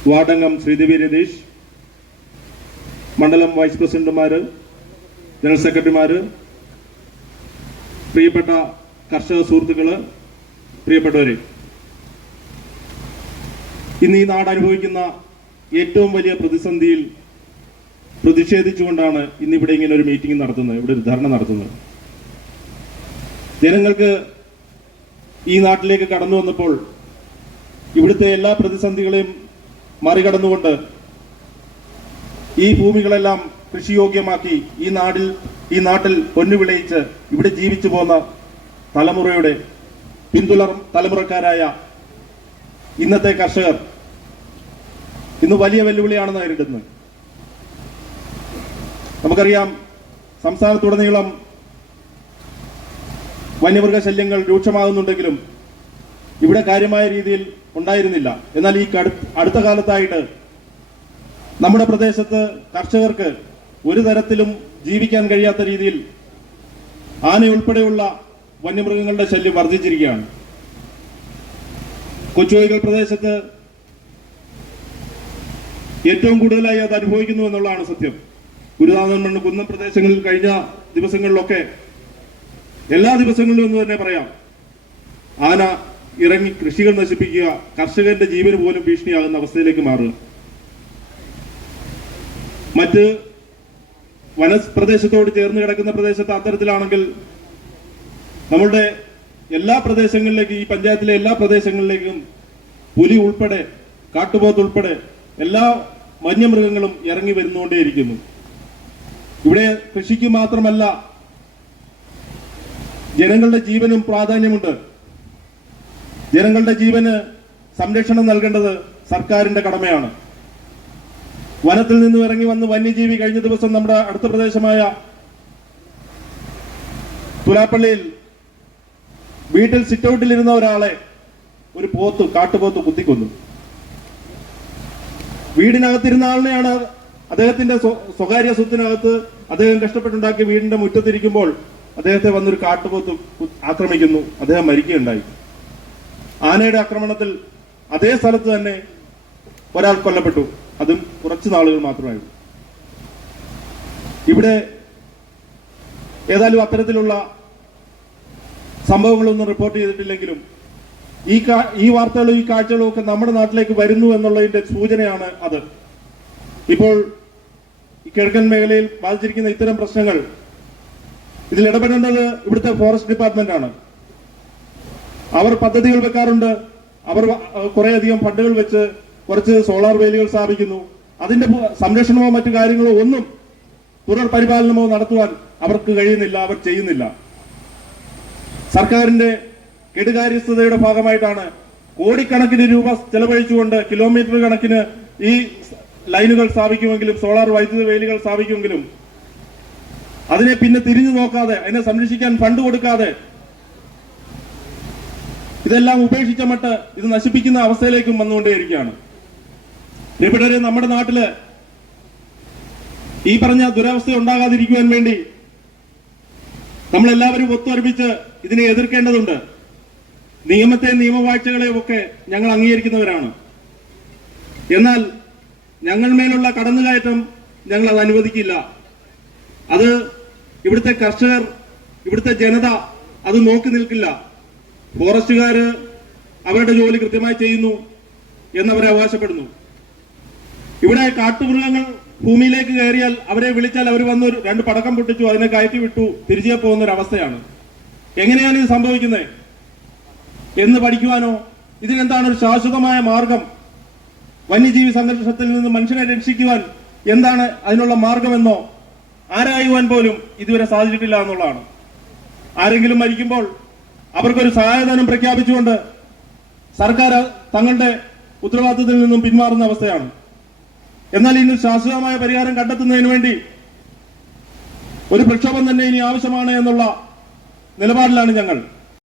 വാർഡംഗം ശ്രീദേവി രതീഷ്, മണ്ഡലം വൈസ് പ്രസിഡന്റുമാര്, ജനറൽ സെക്രട്ടറിമാര്, പ്രിയപ്പെട്ട കർഷക സുഹൃത്തുക്കള്, പ്രിയപ്പെട്ടവരെ, ഇന്ന് ഈ നാട് അനുഭവിക്കുന്ന ഏറ്റവും വലിയ പ്രതിസന്ധിയിൽ പ്രതിഷേധിച്ചുകൊണ്ടാണ് ഇന്നിവിടെ ഇങ്ങനെ ഒരു മീറ്റിംഗ് നടത്തുന്നത്, ഇവിടെ ഒരു ധർണ നടത്തുന്നത്. ജനങ്ങൾക്ക് ഈ നാട്ടിലേക്ക് കടന്നു വന്നപ്പോൾ ഇവിടുത്തെ എല്ലാ പ്രതിസന്ധികളെയും മറികടന്നുകൊണ്ട് ഈ ഭൂമികളെല്ലാം കൃഷിയോഗ്യമാക്കി ഈ നാട്ടിൽ പൊന്നു വിളയിച്ച് ഇവിടെ ജീവിച്ചു പോന്ന തലമുറയുടെ തലമുറക്കാരായ ഇന്നത്തെ കർഷകർ ഇന്ന് വലിയ വെല്ലുവിളിയാണ് നേരിടുന്നത്. നമുക്കറിയാം, സംസ്ഥാനത്തുടനീളം വന്യമൃഗശല്യങ്ങൾ രൂക്ഷമാകുന്നുണ്ടെങ്കിലും ഇവിടെ കാര്യമായ രീതിയിൽ ഉണ്ടായിരുന്നില്ല. എന്നാൽ ഈ അടുത്ത കാലത്തായിട്ട് നമ്മുടെ പ്രദേശത്ത് കർഷകർക്ക് ഒരു തരത്തിലും ജീവിക്കാൻ കഴിയാത്ത രീതിയിൽ ആനയുൾപ്പെടെയുള്ള വന്യമൃഗങ്ങളുടെ ശല്യം വർദ്ധിച്ചിരിക്കുകയാണ്. കൊച്ചുകോയിക്കൽ പ്രദേശത്ത് ഏറ്റവും കൂടുതലായി അത് അനുഭവിക്കുന്നു എന്നുള്ളതാണ് സത്യം. ഗുരുനാഥൻ കുന്നം പ്രദേശങ്ങളിൽ കഴിഞ്ഞ ദിവസങ്ങളിലൊക്കെ എല്ലാ ദിവസങ്ങളിലും എന്ന് തന്നെ പറയാം, ആന ഇറങ്ങി കൃഷികൾ നശിപ്പിക്കുക, കർഷകന്റെ ജീവന് പോലും ഭീഷണിയാകുന്ന അവസ്ഥയിലേക്ക് മാറുക. മറ്റ് വനപ്രദേശത്തോട് ചേർന്ന് കിടക്കുന്ന പ്രദേശത്ത് അത്തരത്തിലാണെങ്കിൽ നമ്മളുടെ എല്ലാ പ്രദേശങ്ങളിലേക്കും, ഈ പഞ്ചായത്തിലെ എല്ലാ പ്രദേശങ്ങളിലേക്കും പുലി ഉൾപ്പെടെ കാട്ടുപോത്ത് ഉൾപ്പെടെ എല്ലാ വന്യമൃഗങ്ങളും ഇറങ്ങി വരുന്നുകൊണ്ടേയിരിക്കുന്നു. ഇവിടെ കൃഷിക്ക് മാത്രമല്ല ജനങ്ങളുടെ ജീവനും പ്രാധാന്യമുണ്ട്. ജനങ്ങളുടെ ജീവന് സംരക്ഷണം നൽകേണ്ടത് സർക്കാരിന്റെ കടമയാണ്. വനത്തിൽ നിന്നും ഇറങ്ങി വന്ന് വന്യജീവി കഴിഞ്ഞ ദിവസം നമ്മുടെ അടുത്ത പ്രദേശമായ തുലാപ്പള്ളിയിൽ വീട്ടിൽ സിറ്റൗട്ടിലിരുന്ന ഒരാളെ ഒരു കാട്ടുപോത്ത് കുത്തിക്കൊന്നു. വീടിനകത്തിരുന്ന ആളിനെയാണ് അദ്ദേഹത്തിന്റെ സ്വകാര്യ സ്വത്തിനകത്ത് അദ്ദേഹം കഷ്ടപ്പെട്ടുണ്ടാക്കിയ വീടിന്റെ മുറ്റത്തിരിക്കുമ്പോൾ അദ്ദേഹത്തെ വന്നൊരു കാട്ടുപോത്ത് ആക്രമിക്കുന്നു. അദ്ദേഹം മരിക്കുകയുണ്ടായി. ആനയുടെ ആക്രമണത്തിൽ അതേ സ്ഥലത്ത് തന്നെ ഒരാൾ കൊല്ലപ്പെട്ടു. അതും കുറച്ചു നാളുകൾ മാത്രമായിരുന്നു. ഇവിടെ ഏതായാലും അത്തരത്തിലുള്ള സംഭവങ്ങളൊന്നും റിപ്പോർട്ട് ചെയ്തിട്ടില്ലെങ്കിലും ഈ വാർത്തകളും ഈ കാഴ്ചകളും ഒക്കെ നമ്മുടെ നാട്ടിലേക്ക് വരുന്നു എന്നുള്ളതിന്റെ സൂചനയാണ് അത്. ഇപ്പോൾ ഈ കിഴക്കൻ മേഖലയിൽ ബാധിച്ചിരിക്കുന്ന ഇത്തരം പ്രശ്നങ്ങൾ ഇതിൽ ഇടപെടേണ്ടത് ഇവിടുത്തെ ഫോറസ്റ്റ് ഡിപ്പാർട്ട്മെന്റ് ആണ്. അവർ പദ്ധതികൾ വെക്കാറുണ്ട്. അവർ കുറേയധികം ഫണ്ടുകൾ വെച്ച് കുറച്ച് സോളാർ വേലികൾ സ്ഥാപിക്കുന്നു. അതിന്റെ സംരക്ഷണമോ മറ്റു കാര്യങ്ങളോ ഒന്നും തുടർ പരിപാലനമോ നടത്തുവാൻ അവർക്ക് കഴിയുന്നില്ല, അവർ ചെയ്യുന്നില്ല. സർക്കാരിന്റെ കെടുകാര്യസ്ഥതയുടെ ഭാഗമായിട്ടാണ് കോടിക്കണക്കിന് രൂപ ചെലവഴിച്ചുകൊണ്ട് കിലോമീറ്റർ കണക്കിന് ഈ ലൈനുകൾ സ്ഥാപിക്കുമെങ്കിലും സോളാർ വൈദ്യുത വേലികൾ സ്ഥാപിക്കുമെങ്കിലും അതിനെ പിന്നെ തിരിഞ്ഞു നോക്കാതെ, അതിനെ സംരക്ഷിക്കാൻ ഫണ്ട് കൊടുക്കാതെ ഇതെല്ലാം ഉപേക്ഷിച്ച മട്ട് ഇത് നശിപ്പിക്കുന്ന അവസ്ഥയിലേക്കും വന്നുകൊണ്ടേയിരിക്കുകയാണ്. പ്രിയപ്പെട്ടവരെ, നമ്മുടെ നാട്ടില് ഈ പറഞ്ഞ ദുരവസ്ഥ ഉണ്ടാകാതിരിക്കുവാൻ വേണ്ടി നമ്മളെല്ലാവരും ഒത്തൊരുമിച്ച് ഇതിനെ എതിർക്കേണ്ടതുണ്ട്. നിയമവാഴ്ചകളെയും ഒക്കെ ഞങ്ങൾ അംഗീകരിക്കുന്നവരാണ്. എന്നാൽ ഞങ്ങൾമേലുള്ള കടന്നുകയറ്റം ഞങ്ങൾ അത് അനുവദിക്കില്ല. അത് ഇവിടുത്തെ കർഷകർ, ഇവിടുത്തെ ജനത അത് നോക്കി നിൽക്കില്ല. ഫോറസ്റ്റുകാര് അവരുടെ ജോലി കൃത്യമായി ചെയ്യുന്നു എന്നവരെ അവകാശപ്പെടുന്നു. ഇവിടെ കാട്ടുമൃഗങ്ങൾ ഭൂമിയിലേക്ക് കയറിയാൽ അവരെ വിളിച്ചാൽ അവർ വന്ന് രണ്ട് പടക്കം പൊട്ടിച്ചു, അതിനെ കയറ്റി വിട്ടു, തിരികെ പോകുന്ന ഒരു അവസ്ഥയാണ്. എങ്ങനെയാണ് ഇത് സംഭവിക്കുന്നത് എന്ന് പഠിക്കുവാനോ ഇതിനെന്താണ് ഒരു ശാശ്വതമായ മാർഗം, വന്യജീവി സംരക്ഷണത്തിൽ നിന്ന് മനുഷ്യനെ രക്ഷിക്കുവാൻ എന്താണ് അതിനുള്ള മാർഗമെന്നോ ആരായുവാൻ പോലും ഇതുവരെ സാധിച്ചിട്ടില്ല എന്നുള്ളതാണ്. ആരെങ്കിലും മരിക്കുമ്പോൾ അവർക്കൊരു സഹായധനം പ്രഖ്യാപിച്ചുകൊണ്ട് സർക്കാർ തങ്ങളുടെ ഉത്തരവാദിത്തത്തിൽ നിന്നും പിന്മാറുന്ന അവസ്ഥയാണ്. എന്നാൽ ഇന്ന് ശാശ്വതമായ പരിഹാരം കണ്ടെത്തുന്നതിന് വേണ്ടി ഒരു പ്രക്ഷോഭം തന്നെ ഇനി ആവശ്യമാണ് എന്നുള്ള നിലപാടിലാണ് ഞങ്ങൾ.